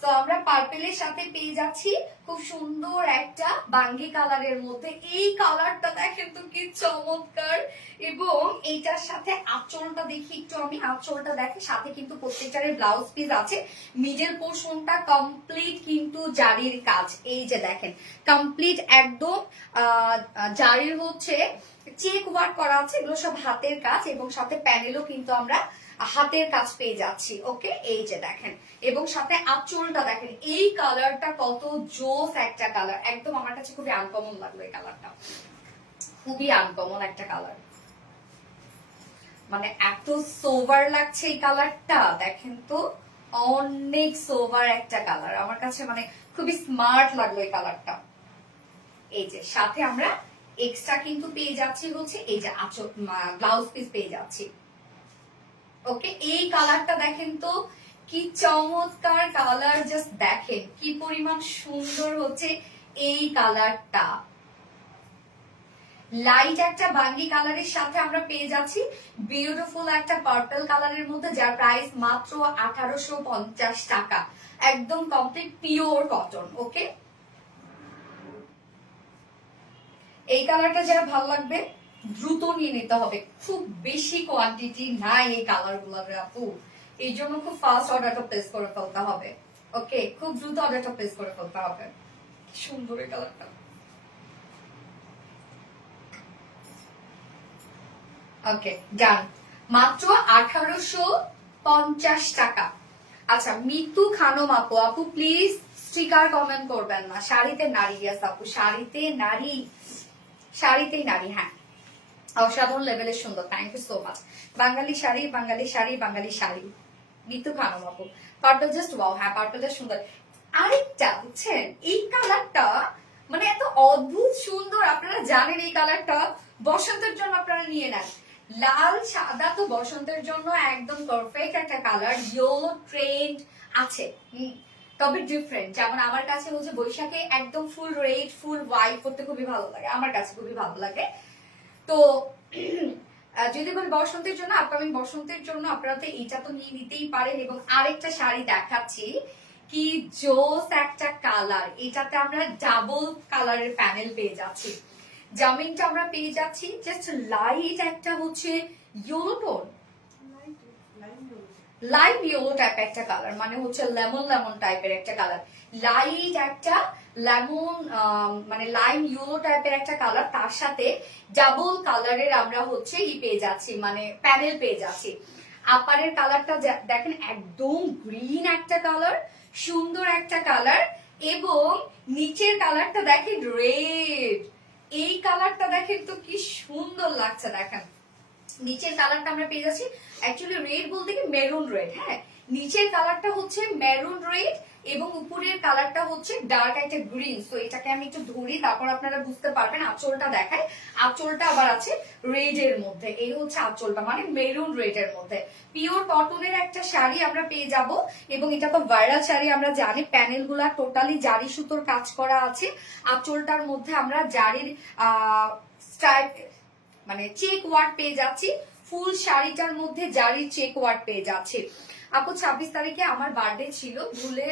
তো আমরা পার্পেলের সাথে পেয়ে যাচ্ছি খুব সুন্দর একটা বাঙ্গি কালারের মধ্যে। এই কালারটা দেখেন তো কি চমৎকার, এবং এইটার সাথে আঁচলটা দেখি একটু আমি, আঁচলটা দেখে সাথে কিন্তু প্রত্যেকটার ব্লাউজ পিস আছে। মিডল পোর্শনটা কমপ্লিট কিন্তু জারির কাজ, এই যে দেখেন কমপ্লিট একদম জারির হচ্ছে চেক ওয়ার্ক করা আছে, এগুলো সব হাতের কাজ, এবং সাথে প্যানেলও কিন্তু আমরা হাতের কাজ পেয়ে যাচ্ছি। ওকে, এই যে দেখেন, এবং সাথে আঁচলটা দেখেন, এই কালারটা কত জোস একটা কালার, একদম আমার কাছে খুবই আনকমন লাগলো এই কালারটা, খুবই আনকমন একটা কালার, মানে এত সোভার লাগছে এই কালারটা, দেখেন তো অনেক সোভার একটা কালার, আমার কাছে মানে খুবই স্মার্ট লাগলো এই কালারটা। এই যে সাথে আমরা এক্সট্রা কিন্তু পেয়ে যাচ্ছি হচ্ছে এই যে আঁচল, ব্লাউজ পিস পেয়ে যাচ্ছি। ওকে, এই কালারটা দেখেন তো কি চমৎকার কালার, জাস্ট দেখেন কি পরিমাণ সুন্দর হচ্ছে এই কালারটা। লাইট একটা বাঙ্গি কালারের সাথে আমরা পেয়ে যাচ্ছি বিউটিফুল একটা পার্পল কালারের মধ্যে, যার প্রাইস মাত্র 1850 টাকা, একদম কমপ্লিট পিওর কটন। ওকে, এই কালারটা যারা ভালো লাগবে দ্রুত নিয়ে নিতে হবে, খুব বেশি কোয়ান্টিটি নাই এই কালার গুলোর আপু, এই জন্য খুব ফাস্ট অর্ডারটা প্লেস করে ফেলতে হবে। ওকে, খুব দ্রুত অর্ডারটা প্লেস করে ফেলতে হবে। সুন্দর এই কালারটা। ওকে, ডান, মাত্র 1850 টাকা। আচ্ছা, মিতু খানম আপু, আপু প্লিজ স্টিকার কমেন্ট করবেন না, শাড়িতে নারী, ইয়াস আপু শাড়িতে নারী, শাড়িতেই নারী, হ্যাঁ অসাধারণ লেভেলের সুন্দর, থ্যাংক ইউ সো মাচ। বাঙালি শাড়ি, বাঙালি শাড়ি, বাঙালি শাড়ি, মিতু খানম আপু, পার্পল জাস্ট ওয়াও, হ্যাঁ পার্পলটা সুন্দর। আরেকটা বুঝছেন, এই কালারটা মানে এত অদ্ভুত সুন্দর, আপনারা জানেন এই কালারটা বসন্তের জন্য আপনারা নিয়ে নেন, লাল সাদা তো বসন্তের জন্য একদম পারফেক্ট একটা কালার, ইয়েলো ট্রেন্ড আছে, তবে ডিফারেন্ট, যেমন আমার কাছে হচ্ছে বৈশাখে একদম ফুল রেড ফুল হোয়াইট করতে খুবই ভালো লাগে, আমার কাছে খুবই ভালো লাগে। তো যদি বলি বসন্তের জন্য, আপকামিং বসন্তের জন্য আপনারা তো এটা তো নিয়ে নিতেই পারেন। এবং আরেকটা শাড়ি দেখাচ্ছি, কি জোস একটা কালার, এটাতে আমরা ডাবল কালারের প্যানেল পেয়ে যাচ্ছি, জামিনটা আমরা পেয়ে যাচ্ছি জাস্ট লাইট একটা হচ্ছে yellow tone, light yellow type একটা কালার, মানে হচ্ছে লেমন লেমন টাইপের একটা কালার, লাইট একটা লেমন মানে লাইম ইয়েলো টাইপের একটা কালার, তার সাথে ডাবল কালারের আমরা হচ্ছে ই পেয়ে যাচ্ছি, মানে প্যানেল পেয়ে যাচ্ছি। আপারের কালারটা দেখেন একদম গ্রিন একটা কালার, সুন্দর একটা কালার, এবং নিচের কালারটা দেখেন রেড, এই কালারটা দেখেন তো কি সুন্দর লাগছে, দেখেন নিচের কালারটা আমরা পেয়ে যাচ্ছি অ্যাকচুয়ালি রেড বলতে কি মেরুন রেড, হ্যাঁ নিচের কালারটা হচ্ছে মেরুন রেড এবং উপরের কালারটা হচ্ছে ডার্ক একটা গ্রিন। সো এটাকে আমি একটু ধরি, তারপর আপনারা বুঝতে পারবেন। আঁচলটা দেখায়, আঁচলটা আবার আছে রেড এর মধ্যে, এই হচ্ছে আঁচলটা মানে মেরুন রেড এর মধ্যে। পিওর কটনের একটা শাড়ি আমরা পেয়ে যাব, এবং এটা তো ভাইরাল শাড়ি আমরা জানি, প্যানেল গুলা টোটালি জারি সুতোর কাজ করা আছে, আঁচলটার মধ্যে আমরা জারির স্টাইপ মানে চেক ওয়ার্ক পেয়ে যাচ্ছি, ফুল শাড়িটার মধ্যে জারির চেক ওয়ার্ক পেয়ে যাচ্ছে। আপু 26 তারিখে আমার বার্থডে ছিল, ভুলে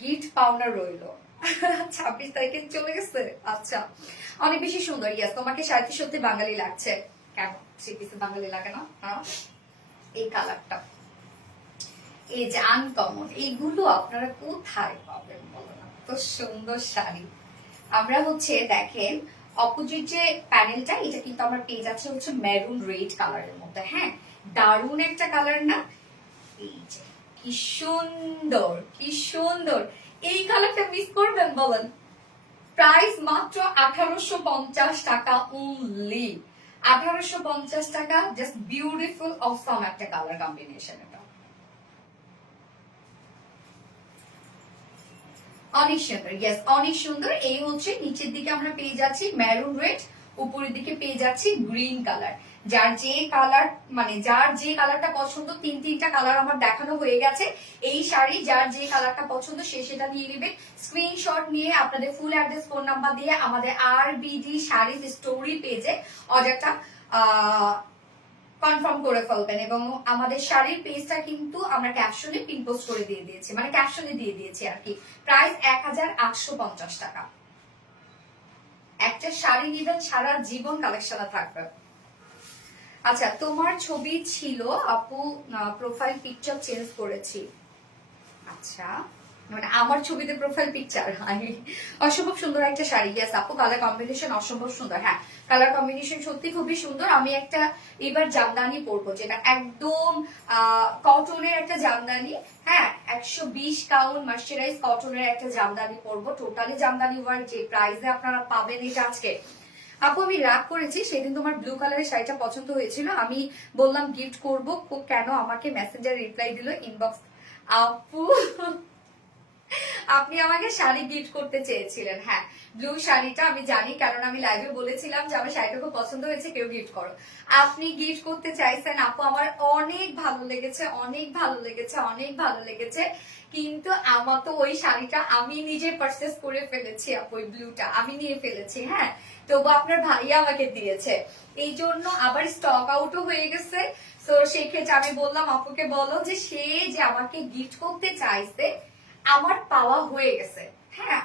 গিফট পাওনা রইলো। 26 তারিখে চলে গেছে, আচ্ছা অনেক বেশি সুন্দর। ইয়াস, তোমাকে শাড়িতে সত্যি বাঙালি লাগছে, কেন সে বাঙালি লাগে না? এই কালারটা, এই যে আনকমন, এইগুলো আপনারা কোথায় পাবেন বলো না, তো সুন্দর শাড়ি। আমরা হচ্ছে দেখেন অপোজিট যে প্যানেলটা, এটা কিন্তু আমরা পেয়ে যাচ্ছে হচ্ছে মেরুন রেড কালারের মধ্যে, হ্যাঁ দারুন একটা কালার না? এই যে কি সুন্দর, কি সুন্দর, এই কালারটা মিস করবেন বলেন? প্রাইস মাত্র 1850 টাকা অনলি, 1850 টাকা, জাস্ট বিউটিফুল অসম একটা কালার কম্বিনেশন, এটা অনেক সুন্দর। ইয়েস, অনেক সুন্দর। এই হচ্ছে নিচের দিকে আমরা পেয়ে যাচ্ছি মেরুন রেড, উপরের দিকে পেয়ে যাচ্ছি গ্রিন কালার। যার যে কালার মানে যার যে কালারটা পছন্দ, তিনটা কালার আমার দেখানো হয়ে গেছে। এই শাড়ি যার যে কালারটা পছন্দ সে সেটা নিয়ে নেবে, স্ক্রিনশট নিয়ে আপনাদের ফুল অ্যাড্রেস ফোন নাম্বার দিয়ে আমাদের RBD শাড়ি স্টোরি পেজে অর্ডারটা কনফার্ম করে ফেলবেন। এবং আমাদের শাড়ির পেজটা কিন্তু আমরা ক্যাপশনে পিন পোস্ট করে দিয়ে দিয়েছি, মানে ক্যাপশনে দিয়ে দিয়েছি আর কি। প্রাইস 1850 টাকা। একটা শাড়ি নিবেন, সারা জীবন কালেকশনে থাকবে। আচ্ছা, তোমার ছবি ছিল আপু, প্রোফাইল পিকচার চেঞ্জ করেছি। আচ্ছা মানে আমার ছবিতে প্রোফাইল পিকচার। অসম্ভব সুন্দর একটা শাড়ি। ইয়েস আপু, কালার কম্বিনেশন অসম্ভব সুন্দর। হ্যাঁ, কালার কম্বিনেশন সত্যি খুবই সুন্দর। আমি একটা এবার জামদানি পরবো, যেটা একদম কটনের একটা জামদানি। হ্যাঁ, 120 কাউন্ট মার্চারাইজ কটনের একটা জামদানি পরবো, টোটালি জামদানি ওয়ার্ক, যে প্রাইসে আপনারা পাবেন এটা আজকে। আপু আমি রাগ করেছি, সেদিন তোমার ব্লু কালারের শাড়িটা পছন্দ হয়েছিল, আমি বললাম গিফট করব, কেন আমাকে মেসেঞ্জার রিপ্লাই দিল ইনবক্স। আপু আপনি আমাকে শাড়ি গিফট করতে চেয়েছিলেন। হ্যাঁ, ব্লু শাড়িটা আমি জানি, কারণ আমি লাইভে বলেছিলাম যে আমার শাড়িটা খুব পছন্দ হয়েছে, কেউ গিফট করো। আপনি গিফট করতে চাইছেন আপু, আমার অনেক ভালো লেগেছে, অনেক ভালো লেগেছে, অনেক ভালো লেগেছে। কিন্তু আমার তো ওই শাড়িটা আমি নিজে পারচেস করে ফেলেছি আপু, ওই ব্লুটা আমি নিয়ে ফেলেছি। হ্যাঁ, তবু আপনার ভাইয়া আমাকে দিয়েছে, এই জন্য আবার স্টক আউটও হয়ে গেছে। তো সেই ক্ষেত্রে আমি বললাম আপুকে বলো যে সে যে আমাকে গিফট করতে চাইছে আমার পাওয়া হয়ে গেছে। হ্যাঁ,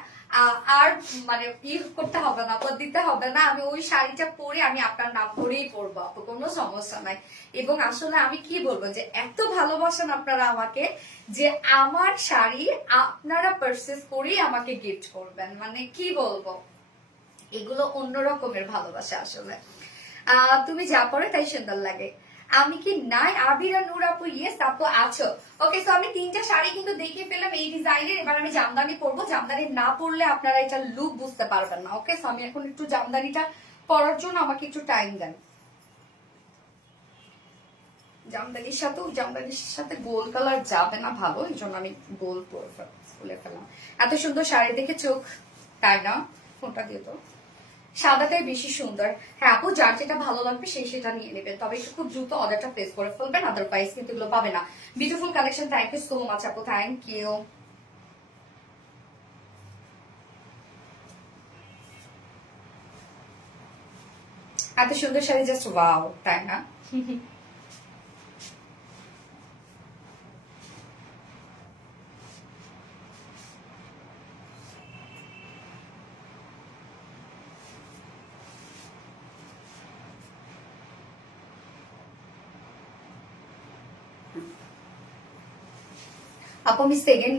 আর মানে ই করতে হবে না, দিতে হবে না, আমি ওই শাড়িটা পরে আমি আপনার নাম করেই পরবো আপু, কোনো সমস্যা নাই। এবং আসলে আমি কি বলবো, যে এত ভালোবাসেন আপনারা আমাকে, যে আমার শাড়ি আপনারা পারচেস করেই আমাকে গিফট করবেন, মানে কি বলবো, এগুলো অন্য রকমের ভালোবাসা আসলে। তুমি যা পরে তাই সুন্দর লাগে। আমি কি নাই? আবিরা নূর আপু, ইয়েস আপু আছো। ওকে, তো আমি 3টা শাড়ি কিন্তু দেখিয়ে ফেললাম এই ডিজাইনের। এবার আমি জামদানি পরবো, জামদানি না পরলে আপনারা এটা লুক বুঝতে পারবেন না। ওকে, তো আমি এখন একটু জামদানিটা পরার জন্য আমাকে একটু টাইম দেন। জামদানির সাথে গোল কালার যাবে না ভালো, এই জন্য আমি গোল খুলে ফেললাম। এত সুন্দর শাড়ি দেখে চোখ, তাই না? ফোনটা দিয়ে তো, সাদাটাই বেশি সুন্দর। হ্যাঁ আপু, যার যেটা ভালো লাগবে সেই সেটা নিয়ে নেবেন, তবে একটু খুব দ্রুত অর্ডারটা প্লেস করে ফেলবেন, আদারওয়াইজ কিন্তু এগুলো পাবে না। Beautiful collection, thank you so much আপু, থ্যাংক ইউ। এত সুন্দর শাড়ি, জাস্ট ওয়াও, তাই না? আপু আমি সেকেন্ড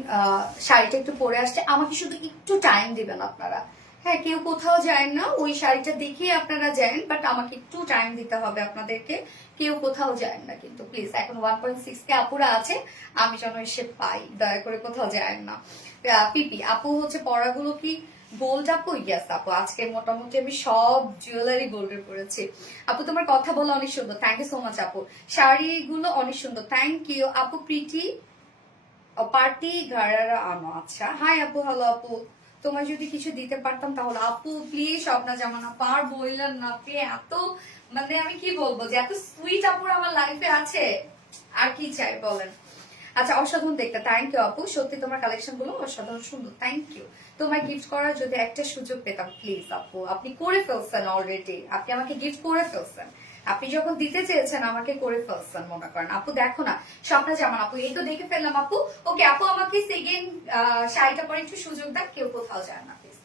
শাড়িটা একটু পরে আসছে, আমাকে শুধু একটু টাইম দিবেন আপনারা। হ্যাঁ, কেউ কোথাও যায় না, ওই শাড়িটা দেখে আপনারা যান, বাট আমাকে একটু টাইম দিতে হবে আপনাদেরকে। কেউ কোথাও যায় না কিন্তু প্লিজ, এখন 1.6K আপুরা আছে, আমি যেন এসে পাই, দয়া করে কোথাও যায় না। পিপি আপু হচ্ছে পড়াগুলো কি গোল্ড আপু? ইয়াস আপু, আজকে মোটামুটি আমি সব জুয়েলারি গোল্ডের পরেছি। আপু তোমার কথা বলা অনেক সুন্দর, থ্যাংক ইউ সো মাচ আপু। শাড়িগুলো অনেক সুন্দর, থ্যাংক ইউ আপু। প্রিটি পার্টি ঘাড়ারা আনো, আচ্ছা। হাই আপু, হ্যালো আপু, তোমার যদি কিছু দিতে পারতাম তাহলে। আপু প্লিজ, স্বপ্না জামানা পার বললেন না, আপনি এত মানে আমি কি বলবো, যে এত সুইট আপুর আমার লাইফে আছে, আর কি চাই বলেন। আচ্ছা, অসাধারণ দেখতে, থ্যাংক ইউ আপু, সত্যি তোমার কালেকশন গুলো অসাধারণ সুন্দর, থ্যাংক ইউ। তোমায় গিফট করার যদি একটা সুযোগ পেতাম প্লিজ আপু। আপনি করে ফেলছেন অলরেডি, আপনি আমাকে গিফট করে ফেলছেন, আপনি যখন দিতে চেয়েছেন আমাকে করে ফেলছেন মনে করেন। আপু দেখো না, স্বপ্না জামান আপু, এই তো দেখে ফেললাম আপু। ওকে আপু, আমাকে সেকেন্ড শাড়িটা পরে একটু সুযোগ দেন, কেউ কোথাও যায় না প্লিজ।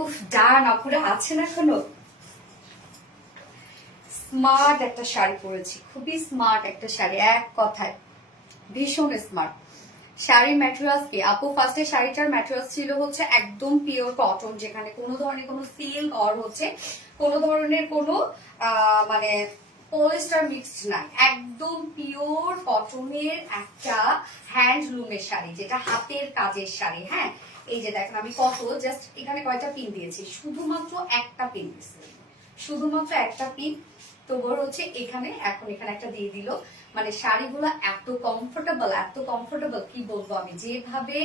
উফ ডান আপুরা আছেন এখনো। স্মার্ট একটা শাড়ি পরেছি, খুবই স্মার্ট একটা শাড়ি, এক কথায় ভীষণ স্মার্ট। শাড়ির ম্যাটেরিয়ালস কি আপু? ফার্স্টে শাড়িটার ম্যাটেরিয়ালস ছিল হচ্ছে একদম পিওর কটন, যেখানে কোনো ধরনের কোনো সিল্ক আর হচ্ছে কোনো ধরনের কোনো মানে পলিস্টার মিক্সড নাই, একদম পিওর কটনের একটা হ্যান্ডলুমের শাড়ি, যেটা হাতের কাজের শাড়ি। হ্যাঁ, এই যে দেখেন আমি কত জাস্ট এখানে কয়টা পিন দিয়েছি, শুধুমাত্র একটা পিন দিয়েছি, শুধুমাত্র একটা পিন। তো বড় হচ্ছে এখানে, এখন এখানে একটা দিয়ে দিল। মানে শাড়িগুলো এত কমফোর্টেবল, এত কমফোর্টেবল কি বলবো আমি, যেভাবে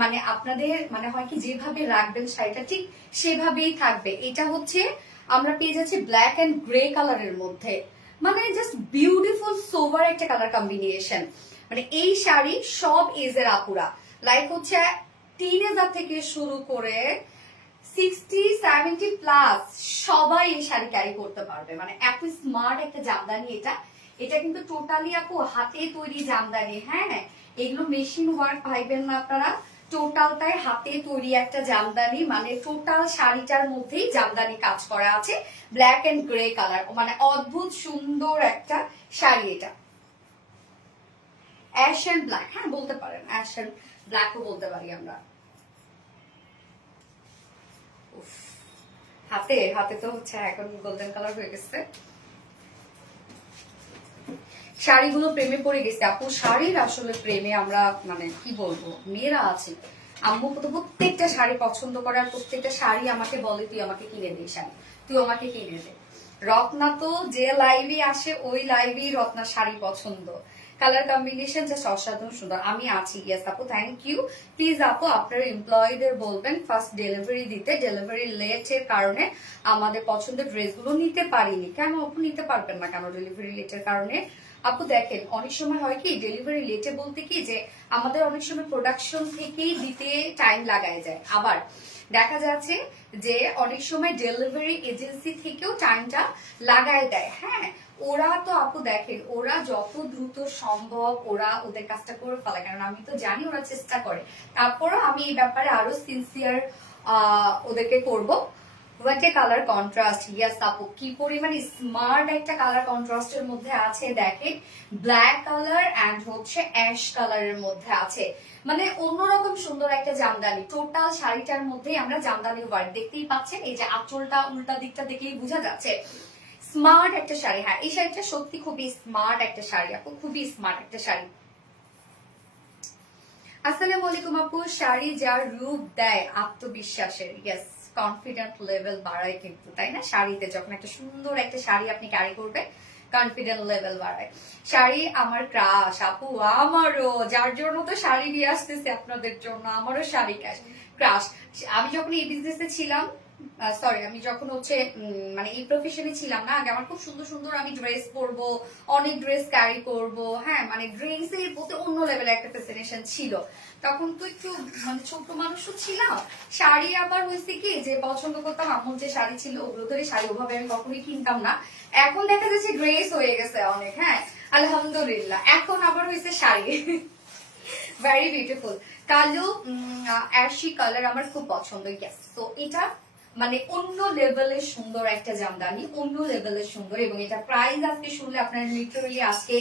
মানে আপনাদের মানে হয় কি যেভাবে রাখবেন শাড়িটা ঠিক সেভাবেই থাকবে। এটা হচ্ছে আমরা পেয়ে যাচ্ছি ব্ল্যাক এন্ড গ্রে কালারের মধ্যে, মানে জাস্ট বিউটিফুল সোভার একটা কালার কম্বিনেশন। মানে এই শাড়ি সব এজের আপুরা, লাইক হচ্ছে টিনেজার থেকে শুরু করে 60-70 প্লাস সবাই এই শাড়ি ক্যারি করতে পারবে। মানে এত স্মার্ট একটা জামদানি এটা। এটা কিন্তু টোটালি আপু হাতে তৈরি জামদানি। হ্যাঁ, এগুলো মেশিন ওয়ার্ক পাইবেন না আপনারা, টোটালটাই হাতে তৈরি একটা জামদানি। মানে টোটাল শাড়িটার মধ্যেই জামদানি কাজ করা আছে, ব্ল্যাক এন্ড গ্রে কালার, মানে অদ্ভুত সুন্দর একটা শাড়ি এটা। অ্যাশ এন্ড ব্ল্যাক, হ্যাঁ বলতে পারেন, অ্যাশ এন্ড ব্ল্যাকও বলতে পারি আমরা। হাতে হাতে তো হচ্ছে এখন গোল্ডেন কালার হয়ে গেছে। শাড়িগুলো প্রেমে পড়ে গেছে আপু, শাড়ির আসলে প্রেমে আমরা মানে কি বলবো, মেয়েরা আছে, আম্মু তো প্রত্যেকটা শাড়ি পছন্দ করে, আর প্রত্যেকটা শাড়ি আমাকে বলে তুই আমাকে কিনে দে শাড়ি, তুই আমাকে কিনে দে। রত্না তো যে লাইভে আসে ওই লাইভেই রত্না শাড়ি পছন্দ, কালার কম্বিনেশন জাস্ট অসাধারণ সুন্দর। আমি আছি, ইয়েস আপু, থ্যাংক ইউ। প্লিজ আপু আপনার এমপ্লয়ীদের বলবেন ফার্স্ট ডেলিভারি দিতে, ডেলিভারি লেট এর কারণে আমাদের পছন্দের ড্রেসগুলো নিতে পারিনি। কেন আপু নিতে পারবেন না কেন ডেলিভারি লেটের কারণে? আপু দেখেন অনেক সময় হয় কি ডেলিভারি লেটে বলতে কি যে আমাদের অনেক সময় প্রোডাকশন থেকেই দিতে টাইম লাগায় যায়, আবার দেখা যাচ্ছে যে অনেক সময় ডেলিভারি এজেন্সি থেকেও টাইমটা লাগায় দেয়। হ্যাঁ, ওরা তো আপু দেখেন ওরা যত দ্রুত সম্ভব ওরা ওদের কাজটা করে ফেলে, কারণ আমি তো জানি ওরা চেষ্টা করে, তারপরও আমি এই ব্যাপারে আরো সিনসিয়ার ওদেরকে করবো। হোয়াট এ কালার কন্ট্রাস্ট, ইয়াস আপু কি পরিমাণে স্মার্ট একটা কালার কন্ট্রাস্টের মধ্যে আছে দেখেন, ব্ল্যাক কালার এন্ড হচ্ছে অ্যাশ কালারের মধ্যে আছে, মানে অন্যরকম সুন্দর একটা জামদানি। টোটাল শাড়িটার মধ্যে আমরা জামদানি ওয়ার্ক দেখতেই পাচ্ছেন, এই যে আঁচলটা উল্টা দিকটা দেখলেই বোঝা যাচ্ছে স্মার্ট একটা শাড়ি। হ্যাঁ, এই শাড়িটা সত্যি খুবই স্মার্ট একটা শাড়ি আপু, খুবই স্মার্ট একটা শাড়ি। আসসালামু আলাইকুম আপু, শাড়ি যার রূপ দেয় আত্মবিশ্বাসের, ইয়েস কনফিডেন্ট লেভেল বাড়ায় কিন্তু, তাই না? শাড়িতে যখন একটা সুন্দর একটা শাড়ি আপনি ক্যারি করবেন কনফিডেন্ট লেভেল বাড়ায়। শাড়ি আমার ক্রাশ আপু, আমারও, যার জন্য তো শাড়ি নিয়ে আসতেছে আপনাদের জন্য, আমারও শাড়ি ক্রাশ। আমি যখন এই বিজনেসে ছিলাম, সরি আমি যখন হচ্ছে মানে এই প্রফেশনে ছিলাম না, আগে আমার খুব সুন্দর সুন্দর আমি ড্রেস পরবো, অনেক ড্রেস ক্যারি করব, হ্যাঁ মানে ড্রেসের প্রতি অন্য লেভেলের একটা ফ্যাসিনেশন ছিল। তখন তো একটু মানে ছোট মানুষও ছিলাম, শাড়ি আবার হয়েছে কি যে পছন্দ করতাম, আম্মুর যে শাড়ি ছিল ওগুলো ধরে শাড়ি ওভাবে আমি কখনোই কিনতাম না। এখন দেখা যাচ্ছে ড্রেস হয়ে গেছে অনেক, হ্যাঁ আলহামদুলিল্লাহ, এখন আবার হয়েছে শাড়ি। ভেরি বিউটিফুল কালো অ্যাশি কালার আমার খুব পছন্দ, ইয়েস। তো এটা মানে অন্য লেভেলের সুন্দর একটা জামদানি, অন্য লেভেলের সুন্দর, এবং এটা প্রাইস আজকে শুনলে আপনারা লিটারালি আজকে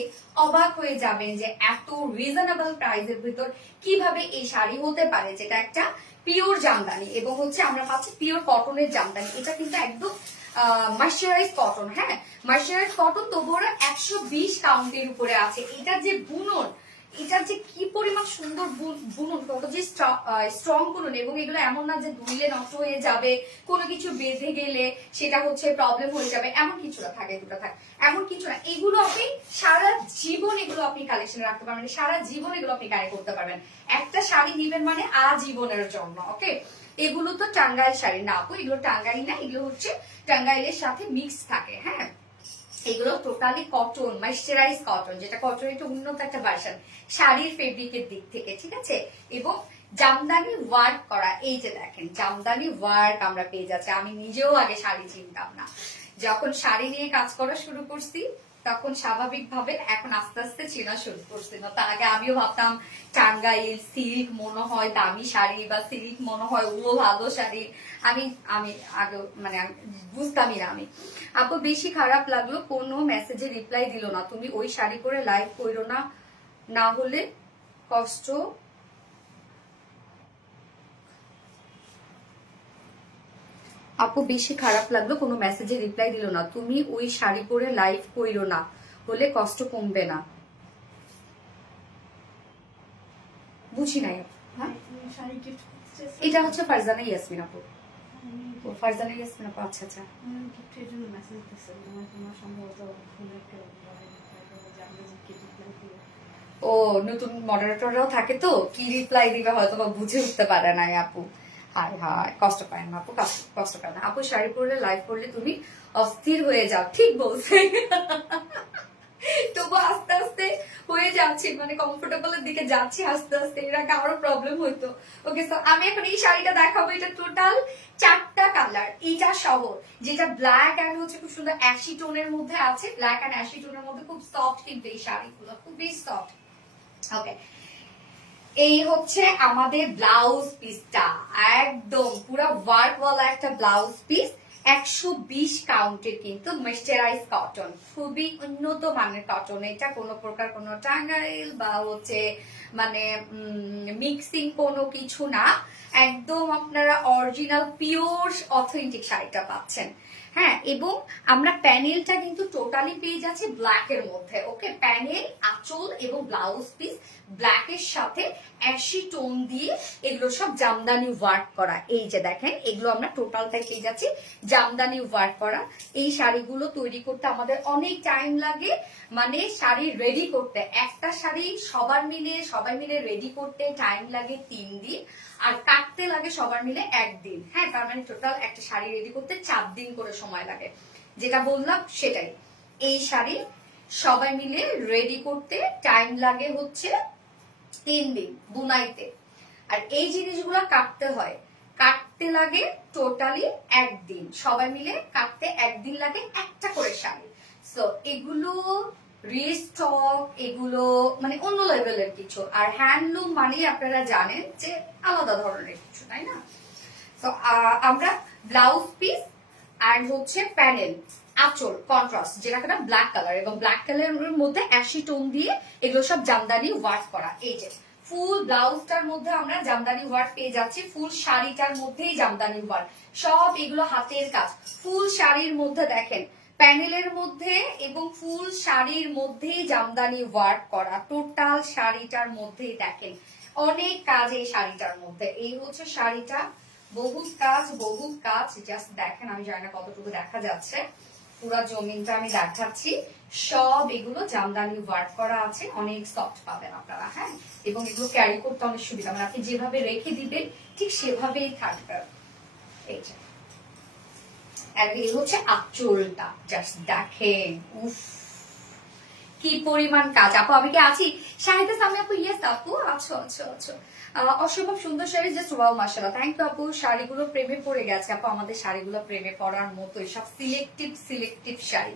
অবাক হয়ে যাবেন যে এত রিজনেবল প্রাইসের ভিতর কিভাবে এই শাড়ি হতে পারে, যেটা একটা পিওর জামদানি এবং হচ্ছে আমরা পাচ্ছি পিওর কটনের জামদানি। এটা কিন্তু একদম ময়শ্চারাইজ কটন, হ্যাঁ ময়শ্চারাইজ কটন, তবুও 120 কাউন্টের উপরে আছে। এটা যে বুনন, এটার যে কি পরিমাণ সুন্দর বুনন, কত যে স্ট্রং বুনন, এবং এগুলো এমন না যে ধুইলে নষ্ট হয়ে যাবে, কোনো কিছু বেঁধে গেলে সেটা হচ্ছে প্রবলেম হয়ে যাবে, এমন কিছু না, থাকে দুটো থাকে এমন কিছু না। এগুলো আপনি সারা জীবন এগুলো আপনি কালেকশন রাখতে পারবেন, সারা জীবন এগুলো আপনি ক্যারি করতে পারবেন। একটা শাড়ি নিবেন মানে আজীবনের জন্য, ওকে। এগুলো তো টাঙ্গাইল শাড়ি না আপু, এগুলো টাঙ্গাইল না, এগুলো হচ্ছে টাঙ্গাইলের সাথে মিক্স থাকে। হ্যাঁ, এগুলো টোটালি কটন, ময়শ্চারাইজ কটন, যেটা কটনের একটা উন্নত একটা ভার্সন শাড়ির ফেব্রিকের দিক থেকে, ঠিক আছে। এবং জামদানি ওয়ার্ক করা, এই যে দেখেন জামদানি ওয়ার্ক আমরা পেয়ে যাচ্ছি। আমি নিজেও আগে শাড়ি চিনতাম না, যখন শাড়ি নিয়ে কাজ করা শুরু করছি তখন স্বাভাবিকভাবে, এখন আস্তে আস্তে চেনা শুরু করছে না। তার আগে আমিও ভাবতাম টাঙ্গাইল সিল্ক মনে হয় দামি শাড়ি, বা সিল্ক মনে হয় ও ভালো শাড়ি। আমি আমি আগে মানে বুঝতামই না আমি। আপু বেশি খারাপ লাগলো, কোনো মেসেজে রিপ্লাই দিল না। তুমি ওই শাড়ি পরে লাইভ করো না, না হলে কষ্ট। আপু বেশি খারাপ লাগলো, কোনো মেসেজে রিপ্লাই দিল না। তুমি ওই শাড়ি পরে লাইভ কইরো না, হলে কষ্ট কমবে না। বুঝি নাই। হ্যাঁ, এটা হচ্ছে ফারজানা ইয়াসমিন আপু। ফারজানা ইয়াসমিন আপু, আচ্ছা আচ্ছা। ও নতুন মডারেটররাও থাকে তো, কি রিপ্লাই দিবে হয়তো বা বুঝে উঠতে পারে না আপু। হায় হায়, কষ্ট পায় না আপু, কষ্ট পায় না আপু। শাড়ি পরলে লাইভ করলে তুমি অস্থির হয়ে যাও, ঠিক বলছে। তবু আস্তে আস্তে হয়ে যাচ্ছি, মানে কমফোর্টেবলের দিকে যাচ্ছি আস্তে আস্তে। এর আগে আরো প্রবলেম হইতো। ওকে, সো আমি এখন এই শাড়িটা দেখাবো। এটা টোটাল 4টা কালার, এইটা সহ, যেটা ব্ল্যাক এন্ড হচ্ছে খুব সুন্দর অ্যাশি টোনের মধ্যে আছে। ব্ল্যাক এন্ড অ্যাশি টোনের মধ্যে খুব সফট, কিন্তু এই শাড়িগুলো খুবই সফট। ওকে, এই হচ্ছে আমাদের ব্লাউজ পিসটা, একদম পুরো ওয়ার্কওয়ালা একটা ব্লাউজ পিস। 120 কাউন্টের কিন্তু ময়েশ্চারাইজ কটন, খুবই উন্নত মানের কটন। এটা কোনো প্রকার কোনো টাঙ্গাইল বা হচ্ছে মানে মিক্সিং কোনো কিছু না, একদম আপনারা অরিজিনাল পিওর অথেন্টিক শাড়িটা পাচ্ছেন। হ্যাঁ, এবং আমরা প্যানেলটা কিন্তু টোটালি পেয়ে যাচ্ছি ব্ল্যাক এর মধ্যে। ওকে, প্যানেল, আঁচল এবং ব্লাউজ পিস ব্ল্যাক এর সাথে অ্যাশি টোন দিয়ে, এগুলো সব জামদানি ওয়ার্ক করা। এই যে দেখেন, এগুলো আমরা টোটালটাই পেয়ে যাচ্ছি জামদানি ওয়ার্ক করা। এই শাড়িগুলো তৈরি করতে আমাদের অনেক টাইম লাগে, মানে শাড়ি রেডি করতে, একটা শাড়ি সবাই মিলে রেডি করতে টাইম লাগে 3 দিন, আর কাটতে লাগে সবার মিলে 1 দিন। হ্যাঁ, তার মানে টোটাল একটা শাড়ি রেডি করতে 4 দিন করে সময় লাগে। যেটা বললাম সেটাই, এই শাড়ি সবাই মিলে রেডি করতে টাইম লাগে হচ্ছে 3 দিন বুনাইতে। আর এই জিনিসগুলো কাটতে লাগে টোটালি 1 দিন। সবাই মিলে কাটতে 1 দিন লাগে একটা করে শাড়ি। সো এগুলো রিস্টক, এগুলো মানে অন্য লেভেলের কিছু। আর হ্যান্ডলুম মানে আপনারা জানেন যে আলাদা ধরনের কিছু, তাই না? তো আমরা ব্লাউজ পিস আর হচ্ছে প্যানেল, আঁচল কন্ট্রাস্ট, যেটা কিনা ব্ল্যাক কালার, এবং ব্ল্যাক কালারের মধ্যে অ্যাশি টোন দিয়ে এগুলো সব জামদানি ওয়ার্ক করা। এই যে ফুল ব্লাউজটার মধ্যে আমরা জামদানি ওয়ার্ক পেয়ে যাচ্ছি, ফুল শাড়িটার মধ্যেই জামদানি ওয়ার্ক, সব এগুলো হাতের কাজ। ফুল শাড়ির মধ্যে দেখেন, প্যানেলের মধ্যে এবং ফুল শাড়ির মধ্যেই জামদানি ওয়ার্ক করা, টোটাল শাড়িটার মধ্যেই দেখেন অনেক কাজ এই শাড়িটার মধ্যে। এই হচ্ছে শাড়িটা, বহুত কাজ, জাস্ট দেখেন। আমি জানি না কতটুকু দেখা যাচ্ছে, পুরা জমিনটা আমি দেখাচ্ছি। সব এগুলো জামদানি ওয়ার্ক করা আছে, অনেক সফট পাবেন আপনারা। হ্যাঁ, এবং এগুলো ক্যারি করতে অনেক সুবিধা, মানে আপনি যেভাবে রেখে দিবেন ঠিক সেভাবেই থাকবে। এই যে, আর এই হচ্ছে আঁচলটা, জাস্ট দেখেন, উফ কি পরিমাণ কাজ। আপু আমি কি আছি? শাহিদা সামি আপু, ইয়েস আপু, আছো। অসম্ভব সুন্দর শাড়ি, জাস্ট ওয়াও, মাশাআল্লাহ। থ্যাংক ইউ আপু। শাড়িগুলো প্রেমে পড়ে গেছে আপু, আমাদের শাড়িগুলো প্রেমে পড়ার মতো, সব সিলেক্টিভ শাড়ি,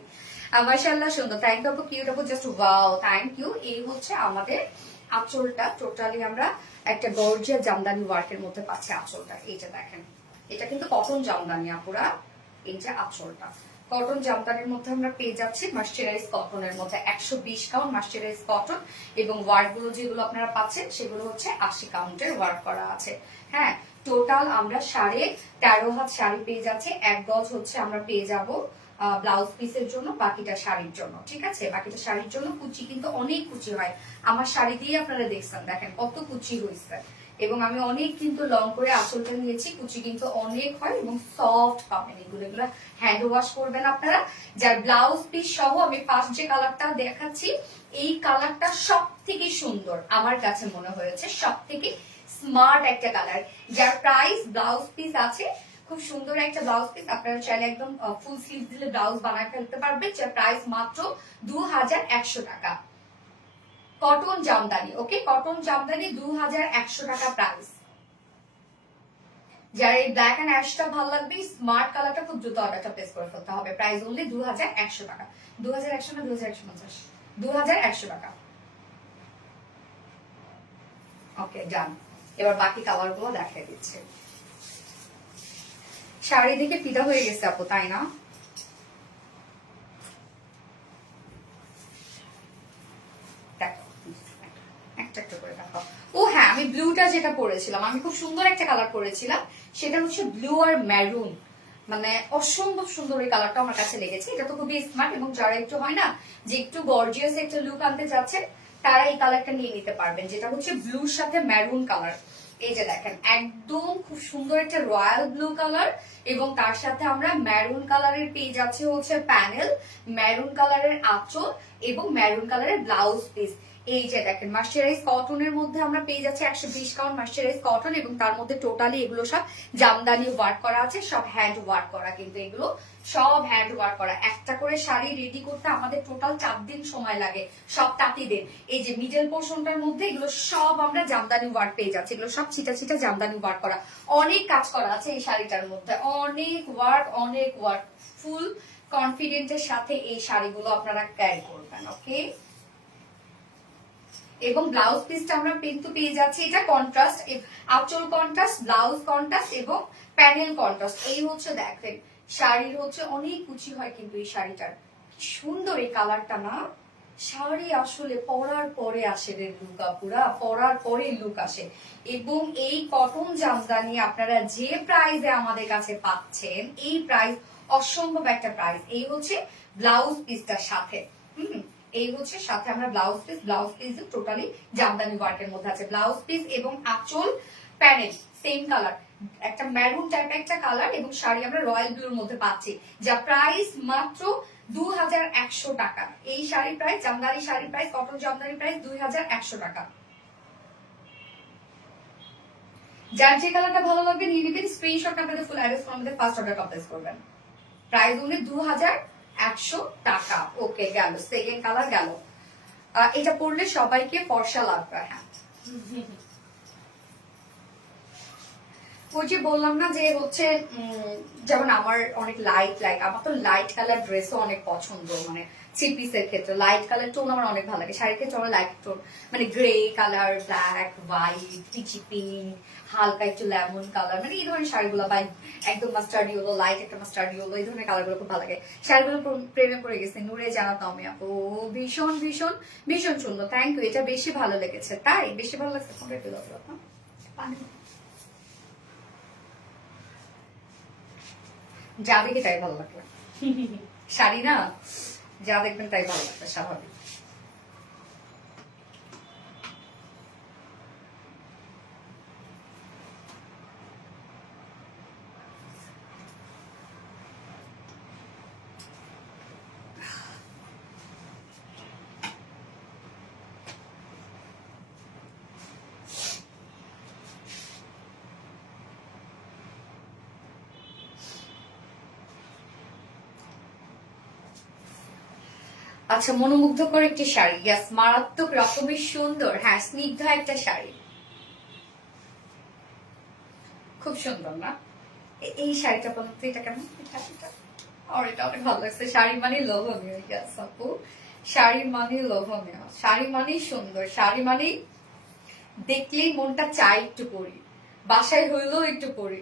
মাশাআল্লাহ সুন্দর। থ্যাংক ইউ আপু, কিউট আপু, জাস্ট ওয়াও, থ্যাংক ইউ। এই হচ্ছে আমাদের আঁচলটা, টোটালি আমরা একটা গর্জিয়াস জামদানি ওয়ার্কের মধ্যে পাচ্ছি আঁচলটা। এই যে দেখেন, এটা কিন্তু কটন জামদানি আপুরা। এই যে আঁচলটা কটন জামদানির মধ্যে আমরা পেয়ে যাচ্ছি, মার্চারাইজ কটনের মধ্যে 120 কাউন্ট মার্চারাইজ কটন, এবং ওয়ার্ক গুলো যেগুলো আপনারা পাচ্ছেন সেগুলো হচ্ছে 80 কাউন্টের ওয়ার্ক করা আছে। হ্যাঁ, টোটাল আমরা 13.5 হাত শাড়ি পেয়ে যাচ্ছি। 1 গজ হচ্ছে আমরা পেয়ে যাব ব্লাউজ পিসের জন্য, বাকিটা শাড়ির জন্য। ঠিক আছে, বাকিটা শাড়ির জন্য। কুচি কিন্তু অনেক কুচি হয়, আমার শাড়ি দিয়ে আপনারা দেখছেন, দেখেন কত কুচি হয়েছে। এবং আমি অনেক কিন্তু লং করে আঁচলটা নিয়েছি, কুচি কিন্তু অনেক হয় এবং সফট পাবেন। এগুলো হ্যান্ড ওয়াশ করবেন আপনারা। যার ব্লাউজ পিস সহ আমি ফার্স্ট যে কালারটা দেখাচ্ছি, এই কালারটা সব থেকে সুন্দর আমার কাছে মনে হয়েছে, সব থেকে স্মার্ট একটা কালার। যার প্রাইস, ব্লাউজ পিস আছে খুব সুন্দর একটা ব্লাউজ পিস, আপনারা চাইলে একদম ফুল স্লিভ দিলে ব্লাউজ বানায় ফেলতে পারবেন। যার প্রাইস মাত্র 2100 টাকা। কটন জামদানি, ওকে, কটন জামদানি 2100 টাকা প্রাইস। যার এই ব্ল্যাক এন্ড অ্যাশটা ভালো লাগবে, স্মার্ট কালারটা খুব দ্রুত অর্ডারটা প্লেস করে ফেলতে হবে। প্রাইস অনলি 2100 টাকা। 2100 না 2150? 2100 টাকা। ওকে ডান। এবার বাকি কালার গুলো দেখাই দিচ্ছে। শাড়ি দিকে ফিদা হয়ে গেছে আপু, তাই না? একটা একটা করে দেখাও। ও হ্যাঁ, আমি ব্লুটা যেটা পরেছিলাম, আমি খুব সুন্দর একটা কালার পরেছিলাম, সেটা হচ্ছে ব্লু আর মেরুন। মানে অসম্ভব সুন্দর এই কালারটা আমার কাছে লেগেছে। এটা তো খুবই স্মার্ট, এবং যারা একটু হয় না যে একটু গর্জিয়াস একটা লুক আনতে যাচ্ছে, তারা এই কালারটা নিয়ে নিতে পারবেন, যেটা হচ্ছে ব্লুর সাথে মেরুন কালার। এই যে দেখেন, একদম খুব সুন্দর একটা রয়্যাল ব্লু কালার, এবং তার সাথে আমরা মেরুন কালারের পেয়ে যাচ্ছি হচ্ছে প্যানেল, মেরুন কালারের আঁচল, এবং মেরুন কালারের ব্লাউজ পিস। এই যে দেখেন, মার্সারাইজ কটনের মধ্যে আমরা পেয়ে যাচ্ছি 120 কাউন্ট মার্সারাইজ কটন, এবং তার মধ্যে টোটালি এগুলো সব জামদানি ওয়ার্ক করা আছে, সব হ্যান্ড ওয়ার্ক করা, কিন্তু এগুলো সব হ্যান্ড ওয়ার্ক করা। একটা করে শাড়ি রেডি করতে আমাদের টোটাল 4 দিন সময় লাগে, সব তাঁতিদের। এই যে মিডল পোর্শনটার মধ্যে এগুলো সব আমরা জামদানি ওয়ার্ক পেয়ে যাচ্ছি, এগুলো সব ছিটা ছিটা জামদানি ওয়ার্ক করা। অনেক কাজ করা আছে এই শাড়িটার মধ্যে, অনেক ওয়ার্ক, অনেক ওয়ার্ক। ফুল কনফিডেন্টের সাথে এই শাড়িগুলো আপনারা ক্যারি করবেন। ওকে, এবং ব্লাউজ পিসটা আমরা কিন্তু পেয়ে যাচ্ছি, এটা কন্ট্রাস্ট, আঁচল কন্ট্রাস্ট, ব্লাউজ কন্ট্রাস্ট, এবং প্যানেল কন্ট্রাস্ট। এই হচ্ছে দেখেন, শাড়ির হচ্ছে অনেক কুচি হয় কিন্তু এই শাড়িটার। সুন্দর এই কালারটা না, শাড়ি আসলে পরার পরে আসে রে লুক, আপুরা পরার পরে লুক আসে। এবং এই কটন জামদানি আপনারা যে প্রাইসে আমাদের কাছে পাচ্ছেন, এই প্রাইস অসম্ভব একটা প্রাইস। এই হচ্ছে ব্লাউজ পিসটার সাথে, এই হচ্ছে সাথে আমরা blouse piece, blouse piece totally Jamdani ওয়ার্কের মধ্যে আছে। ব্লাউজ পিস এবং আঁচল প্যানেল সেম কালার, একটা মেরুন টাইপের একটা কালার, এবং শাড়ি আমরা রয়্যাল ব্লুর মধ্যে পাচ্ছি, যা প্রাইস মাত্র 2100 টাকা। এই sari price, Jamdani sari price, cotton Jamdani price 2100 টাকা। যার যে কালারটা ভালো লাগবে নিয়ে নেবেন, স্ক্রিনশট আপনাদের ফুল অ্যাড্রেস ফোন আমাদের ফার্স্ট অর্ডার কমপ্লিট করবেন। প্রাইস উনি 2100 টাকা। ওকে গেল, সেকেন্ড কালার গেল। এটা পরলে সবাইকে ফর্সা লাগবে। হ্যাঁ, ওই যে বললাম না যে হচ্ছে যেমন আমার অনেক লাইট, আমার তো লাইট কালার ড্রেসও অনেক পছন্দ, মানে থ্রি পিসের ক্ষেত্রে লাইট কালার টোন আমার অনেক ভালো লাগে। শাড়ির ক্ষেত্রে আমার লাইট টোন, মানে grey colour, black, white, peachy pink, হালকা একটু লেমন কালার, মানে এই ধরনের শাড়িগুলো, বা একদম মাস্টার্ড ইয়েলো, লাইট একটা মাস্টার্ড ইয়েলো, এই ধরনের কালারগুলো খুব ভালো লাগে। শাড়িগুলো প্রেমে পড়ে গেছে। নূরে জানাতো আমি আপু, ভীষণ ভীষণ ভীষণ সুন্দর। থ্যাংক ইউ, এটা বেশি ভালো লেগেছে। তাই বেশি ভালো লাগছে কোনটা একটু পানি যা দেখে তাই ভালো লাগবে। শাড়ি না, যা দেখবেন তাই ভালো লাগবে, স্বাভাবিক। আচ্ছা, মনোমুগ্ধকর একটি শাড়ি, ইয়াস, মারাত্মক রকমের সুন্দর। হ্যাঁ, স্নিগ্ধ একটা শাড়ি, খুব সুন্দর না? এই শাড়িটা বলতে এটা কেমন? আর এটা অনেক ভালো লাগছে। শাড়ি মানে লোভনীয়, ইয়াস আপু, শাড়ি মানে লোভনীয়, শাড়ি মানেই সুন্দর, শাড়ি মানেই দেখলেই মনটা চাই একটু পরি, বাসায় হইলেও একটু পরি।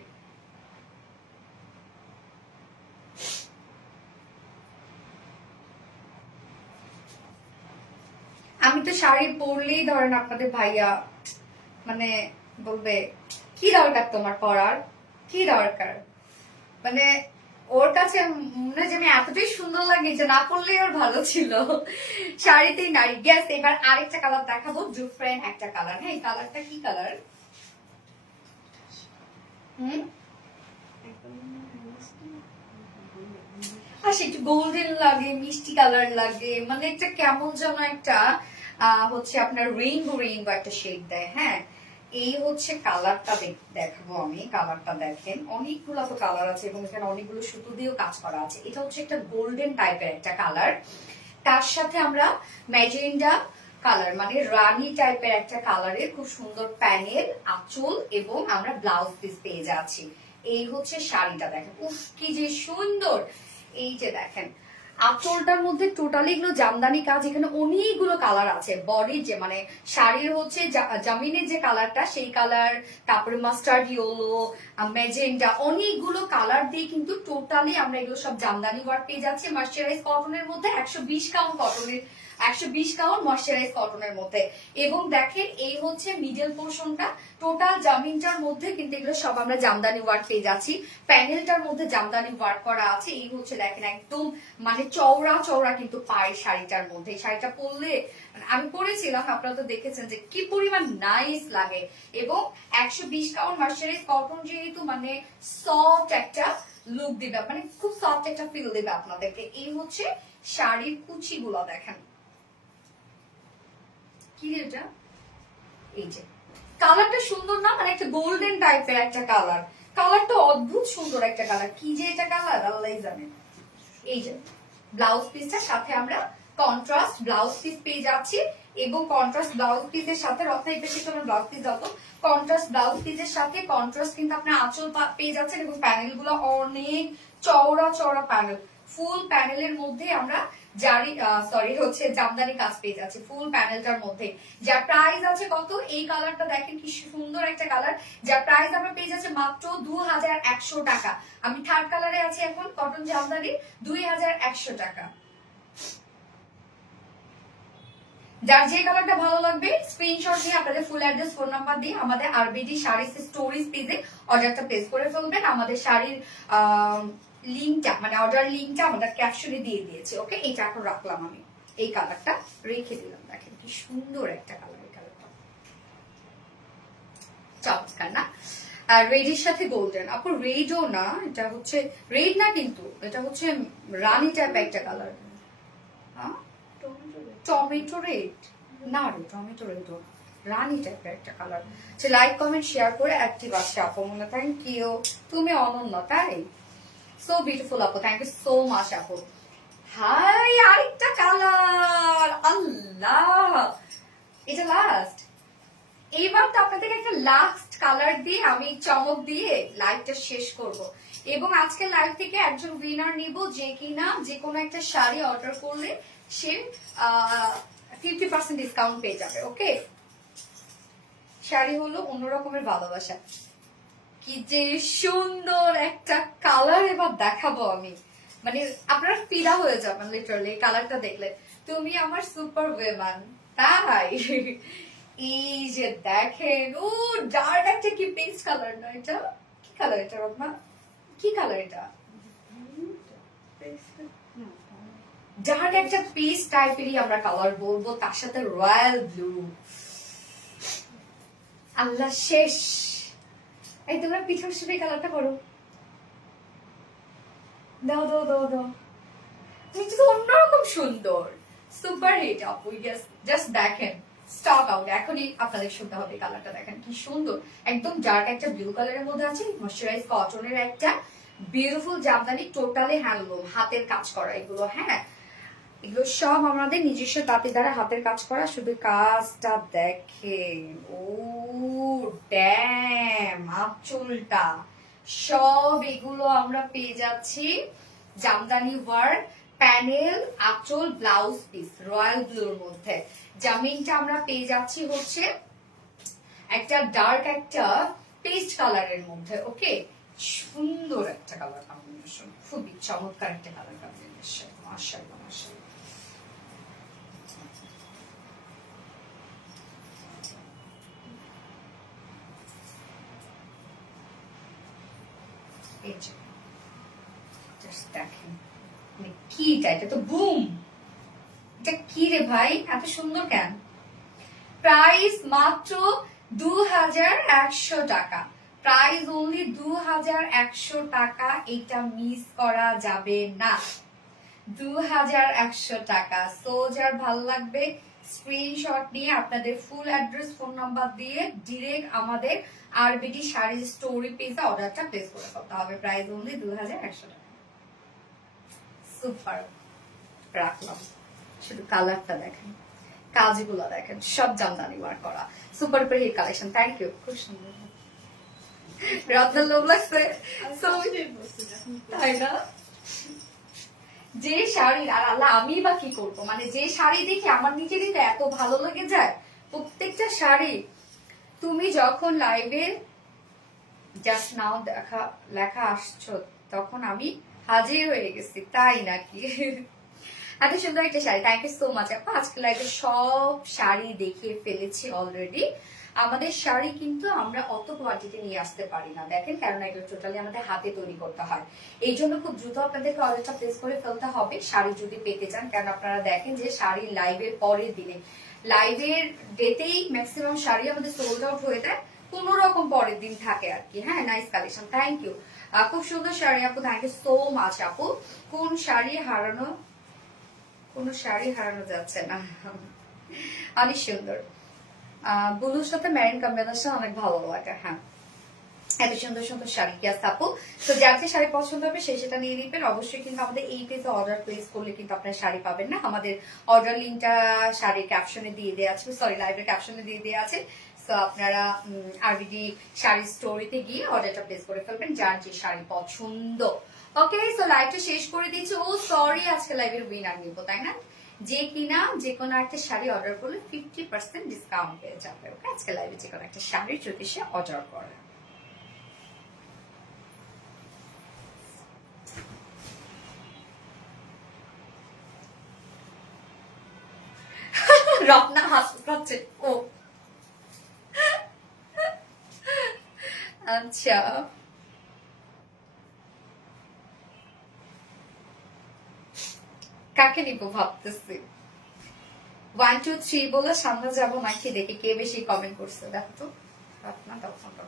আমি তো শাড়ি পরলেই ধরেন আপনাদের ভাইয়া মানে বলবে, কি দরকার তোমার পরার, কি দরকার, মানে ওর কাছে মনে হয় যে আমি এতটাই সুন্দর লাগে যে না পরলেই ওর ভালো ছিল। শাড়িতেই নারী। গ্যাস, এবার আরেকটা কালার দেখাবো, ডিফারেন্ট একটা কালার। হ্যাঁ, এই কালারটা কি কালার? আচ্ছা, একটু গোল্ডেন লাগে, মিষ্টি কালার লাগে, মানে একটা কেমন যেন একটা হচ্ছে আপনার রেইনবো রেইনবো একটা শেড দেয়। হ্যাঁ, এই হচ্ছে কালারটা দেখাবো আমি। কালারটা দেখেন, অনেকগুলো তো কালার আছে, এবং এখানে অনেকগুলো সুতো দিয়েও কাজ করা আছে। এটা হচ্ছে একটা গোল্ডেন টাইপের একটা কালার, তার সাথে আমরা ম্যাজেন্ডা, কালার, মানে রানী টাইপের একটা কালারের খুব সুন্দর প্যানেল, আঁচল এবং আমরা ব্লাউজ পিস পেয়ে যাচ্ছি। এই হচ্ছে শাড়িটা, দেখেন উফ কি যে সুন্দর। এই যে দেখেন আঁচলটার মধ্যে টোটালি এগুলো জামদানি কাজ, এখানে অনেকগুলো কালার আছে। বডির যে মানে শাড়ির হচ্ছে জামিনের যে কালারটা সেই কালার, তারপরে মাস্টার্ড ইয়েলো, ম্যাজেন্টা, অনেকগুলো কালার দিয়ে কিন্তু টোটালি আমরা এগুলো সব জামদানি ওয়ার্ক পেয়ে যাচ্ছি। মার্চারাইজ কটনের মধ্যে 120 কাউন্ট কটনের, 120 কাউন্ট ময়শ্চারাইজ কটনের মধ্যে। এবং দেখেন এই হচ্ছে মিডল পোর্শনটা, টোটাল জামিনটার মধ্যে কিন্তু এগুলো সব আমরা জামদানি ওয়ার্ক পেয়ে যাচ্ছি। প্যানেলটার মধ্যে জামদানি ওয়ার্ক করা আছে। এই হচ্ছে দেখেন একদম মানে চওড়া চওড়া কিন্তু পায় শাড়িটার মধ্যে। এই শাড়িটা পরলে, আমি পরেছিলাম, আপনারা তো দেখেছেন যে কি পরিমাণ নাইস লাগে। এবং 120 কাউন্ট ময়শ্চারাইজ কটন যেহেতু মানে সফট একটা লুক দিবে, মানে খুব সফট একটা ফিল দিবে আপনাদেরকে। এই হচ্ছে শাড়ির কুচিগুলো দেখেন কি এটা, এই যে কালারটা সুন্দর না, মানে একটা গোল্ডেন টাইপের একটা কালার, কালারটা অদ্ভুত সুন্দর একটা কালার। কি যে এটা কালার আল্লাহই জানে। এই যে ব্লাউজ পিসটার সাথে আমরা কন্ট্রাস্ট ব্লাউজ পিস পেয়ে যাচ্ছি। এবং কন্ট্রাস্ট ব্লাউজ পিসের সাথে রত্নাই বেশি তোমার ব্লাউজ পিস যত কন্ট্রাস্ট ব্লাউজ পিসের সাথে কন্ট্রাস্ট কিন্তু আপনি আঁচল পেয়ে যাচ্ছেন। এবং প্যানেল গুলো অনেক চওড়া চওড়া প্যানেল, ফুল প্যানেলের মধ্যে আমরা হচ্ছে জামদানি কাজ পেয়ে যাচ্ছে ফুল প্যানেলটার মধ্যে। যার প্রাইস আছে কত, এই কালারটা দেখেন কি সুন্দর একটা কালার, যার প্রাইস আমরা পেয়ে যাচ্ছে মাত্র 2100 টাকা। আমি থার্ড কালারে আছি এখন, কটন জামদানি 2100 টাকা। যার যে কালারটা ভালো লাগবে স্ক্রিনশট নিয়ে আপনাদের ফুল অ্যাড্রেস ফোন নাম্বার দিয়ে আমাদের আরবিডি শাড়ি স্টোরিজ পেজে অর্ডারটা প্লেস করে ফেলবেন। আমাদের শাড়ির লিঙ্কটা মানে অর্ডার লিঙ্কটা আমাদের ক্যাপশনে দিয়ে দিয়েছে। ওকে, এইটা এখন রাখলাম আমি, এই কালারটা রেখে দিলাম। দেখেন কি সুন্দর একটা কালার, এই কালারটা চমৎকার না? আর রেডের সাথে গোল্ডেন, আপু রেডও না, এটা হচ্ছে রেড না কিন্তু এটা হচ্ছে রানী টাইপ একটা কালার। হ্যাঁ টমেটো রেড না রে, টমেটো রেড রানী টাইপের একটা কালার। লাইক কমেন্ট শেয়ার করে অ্যাক্টিভ আছে আপু মনে, থ্যাংক ইউ। তুমি অনন্য তাই, সো বিউটিফুল আপু, থ্যাংক ইউ সো মাচ আপু। হাই আরেকটা কালার, আল্লাহ এটা লাস্ট। এইবার তো আপনাদের একটা লাস্ট কালার দিয়ে আমি চমক দিয়ে লাইভটা শেষ করব। এবং আজকে লাইভ থেকে একজন উইনার নিব যে কিনা যে কোনো একটা শাড়ি অর্ডার করলে সে 50% ডিসকাউন্ট পেয়ে যাবে। ওকে, শাড়ি হলো অন্যরকমের ভালোবাসা। কি যে সুন্দর একটা কালার এবার দেখাবো আমি, মানে আপনারা ফিদা হয়ে যাবেন লিটারালি এই কালারটা দেখলে। তুমি আমার সুপার ওয়েমান তাই। এই যে দেখেন, ও ডার্ক একটা কি পিঙ্ক কালার না, এটা কি কালার, এটা রত্না কি কালার, এটা ডার্ক একটা পিস টাইপেরই আমরা কালার বলবো, তার সাথে রয়্যাল ব্লু। আল্লাহ শেষ। এই তোমরা পিঠার সাথে কালারটা করো, দাও দাও দাও দাও, তুমি তো অন্যরকম সুন্দর, সুপার হিট আপু। জাস্ট দেখেন স্টক আউট, এখনই আপনাদের শুনতে হবে। কালারটা দেখেন কি সুন্দর, একদম ডার্ক একটা ব্লু কালারের মধ্যে আছে ময়শ্চারাইজ কটনের একটা বিউটিফুল জামদানি, টোটালি হ্যান্ডলুম হাতের কাজ করা এগুলো। হ্যাঁ, এগুলো সব আমাদের নিজস্ব তাঁতি দ্বারা হাতের কাজ করা। শুধু কাজটা দেখেন, ও ড্যাম, আঁচলটা সব এগুলো আমরা পেয়ে যাচ্ছি জামদানি ওয়ার্ক, প্যানেল, আঁচল, ব্লাউজ পিস রয়্যাল ব্লুর মধ্যে। জামিনটা আমরা পেয়ে যাচ্ছি হচ্ছে একটা ডার্ক একটা পেস্ট কালারের মধ্যে। ওকে, সুন্দর একটা কালার কম্বিনেশন, খুবই চমৎকার একটা কালার কম্বিনেশন, মাশাআল্লাহ মাশাআল্লাহ। দেখেন কি এটা তো বুম, এটা কি রে ভাই এত সুন্দর কেন? প্রাইস মাত্র 2100 টাকা, প্রাইস অনলি 2100 টাকা। এটা মিস করা যাবে না, 2100 টাকা। সো যার ভালো লাগবে স্ক্রিনশট নিয়ে আপনাদের ফুল অ্যাড্রেস ফোন নাম্বার দিয়ে ডিরেক্ট আমাদের আরবিডি শাড়ি স্টোরি পেজে অর্ডারটা প্লেস করে করতে হবে। প্রাইস অনলি 2100 টাকা। সুপার, রাখলাম। শুধু কালারটা দেখেন কাজগুলো দেখেন সব জামদানি ওয়ার্ক করা, super duper hit collection. Thank you, খুব সুন্দর। রত্না লোভ লাগছে তাই না? যে শাড়ি, আর আল্লাহ আমি বা কি করবো, মানে যে শাড়ি দেখে আমার নিজেরই তো এত ভালো লেগে যায় প্রত্যেকটা শাড়ি। তুমি যখন লাইভে জাস্ট নাও লেখা আসছো তখন আমি হাজির হয়ে গেছি, তাই নাকি? এত সুন্দর একটা sari, thank you so much আপা। আজকে লাইভে সব শাড়ি দেখিয়ে ফেলেছি অলরেডি। আমাদের শাড়ি কিন্তু আমরা অত কোয়ান্টিটি নিয়ে আসতে পারি না, দেখেন, কারণ এগুলো টোটালি আমাদের হাতে তৈরি করতে হয়। এই জন্য খুব দ্রুত আপনাদেরকে অর্ডারটা প্লেস করে ফেলতে হবে শাড়ি যদি পেতে চান, কারণ আপনারা দেখেন যে শাড়ি লাইভের পরের দিনে, লাইভের ডেতেই ম্যাক্সিমাম শাড়ি আমাদের সোল্ড আউট হয়ে যায়, কোন রকম পরের দিন থাকে আর কি। হ্যাঁ, নাইস কালেকশন, থ্যাংক ইউ। খুব সুন্দর শাড়ি আপু, থ্যাংক ইউ সো মাচ আপু। কোন শাড়ি হারানো, কোন শাড়ি হারানো যাচ্ছে না, অনেক সুন্দর। ব্লুর সাথে মেরিন কম্বিনেশন অনেক ভালো লাগে। হ্যাঁ, এত সুন্দর সুন্দর শাড়ি কি আছে আপু। তো যার যে শাড়ি পছন্দ হবে সে সেটা নিয়ে নিবেন। অবশ্যই কিন্তু আমাদের এই পেজে অর্ডার প্লেস করলে কিন্তু আপনার শাড়ি পাবেন না। আমাদের অর্ডার লিঙ্কটা শাড়ির ক্যাপশনে দিয়ে দেওয়া আছে, সরি লাইভের ক্যাপশনে দিয়ে দেওয়া আছে। সো আপনারা আরবিডি শাড়ি স্টোরিতে গিয়ে অর্ডারটা প্লেস করে ফেলবেন যার যে শাড়ি পছন্দ। ওকে, সো লাইভটা শেষ করে দিচ্ছি। ও সরি, আজকে লাইভের উইনার নিব, তাই না? যে কিনা যে কোনো একটা শাড়ি অর্ডার করলে 50% ডিসকাউন্ট পেয়ে যাবে। ওকে, আজকে লাইভে যে কোনো একটা শাড়ি যদি সে অর্ডার করে। রত্না হাসপাচ্ছে ও আচ্ছা, কাকে নিবো ভাবতেছি। 1 2 3 বলে সামনে যাবো নাকি, দেখি কে বেশি কমেন্ট করছে। দেখো তো, রত্না দাও ফোনটা।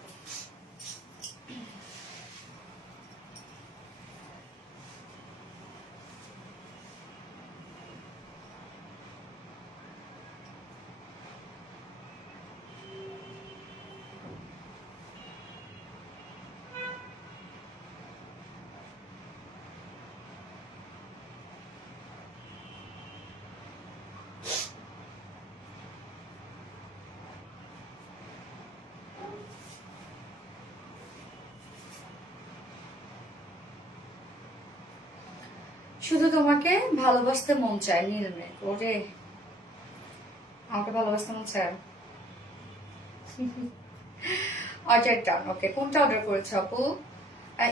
শুধু তোমাকে ভালোবাসতে মন চায়, নীলমে। ওরে, আমাকে ভালোবাসতে মন চায়। অর্ডার ডান। ওকে, কোনটা অর্ডার করেছো আপু?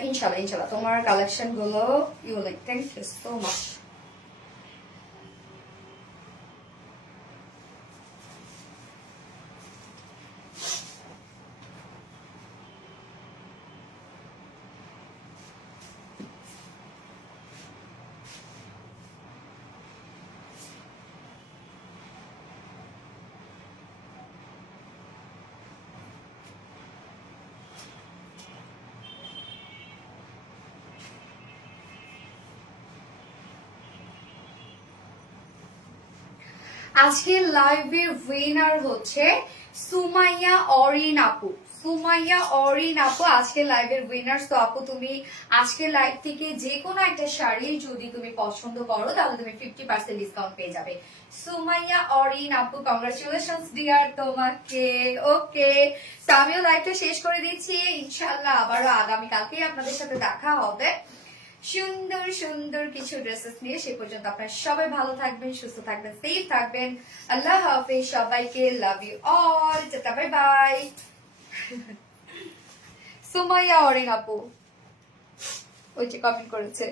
ইনশাল্লাহ ইনশাল্লাহ তোমার কালেকশন গুলো you like. Thank you so much. আজকের লাইভের উইনার হচ্ছে সুমাইয়া অরিন আপু। সুমাইয়া অরিন আপু আজকের লাইভের উইনার। তো আপু তুমি আজকের লাইভ থেকে যে কোনো একটা শাড়ি যদি তুমি পছন্দ করো তাহলে তুমি 50% ডিসকাউন্ট পেয়ে যাবে। সুমাইয়া অরিন আপু, কংগ্রাচুলেশনস ডিয়ার তোমাকে। ওকে, তো আমিও লাইভটা শেষ করে দিচ্ছি। ইনশাআল্লাহ আবারও আগামীকালকে আপনাদের সাথে দেখা হবে সুন্দর সুন্দর কিছু ড্রেসেস নিয়ে। সে পর্যন্ত আপনারা সবাই ভালো থাকবেন, সুস্থ থাকবেন, সেফ থাকবেন। আল্লাহ হাফেজ সবাইকে, love you all, tata bye bye. Sumaiya Orin আপু ওই যে কমেন্ট করেছে।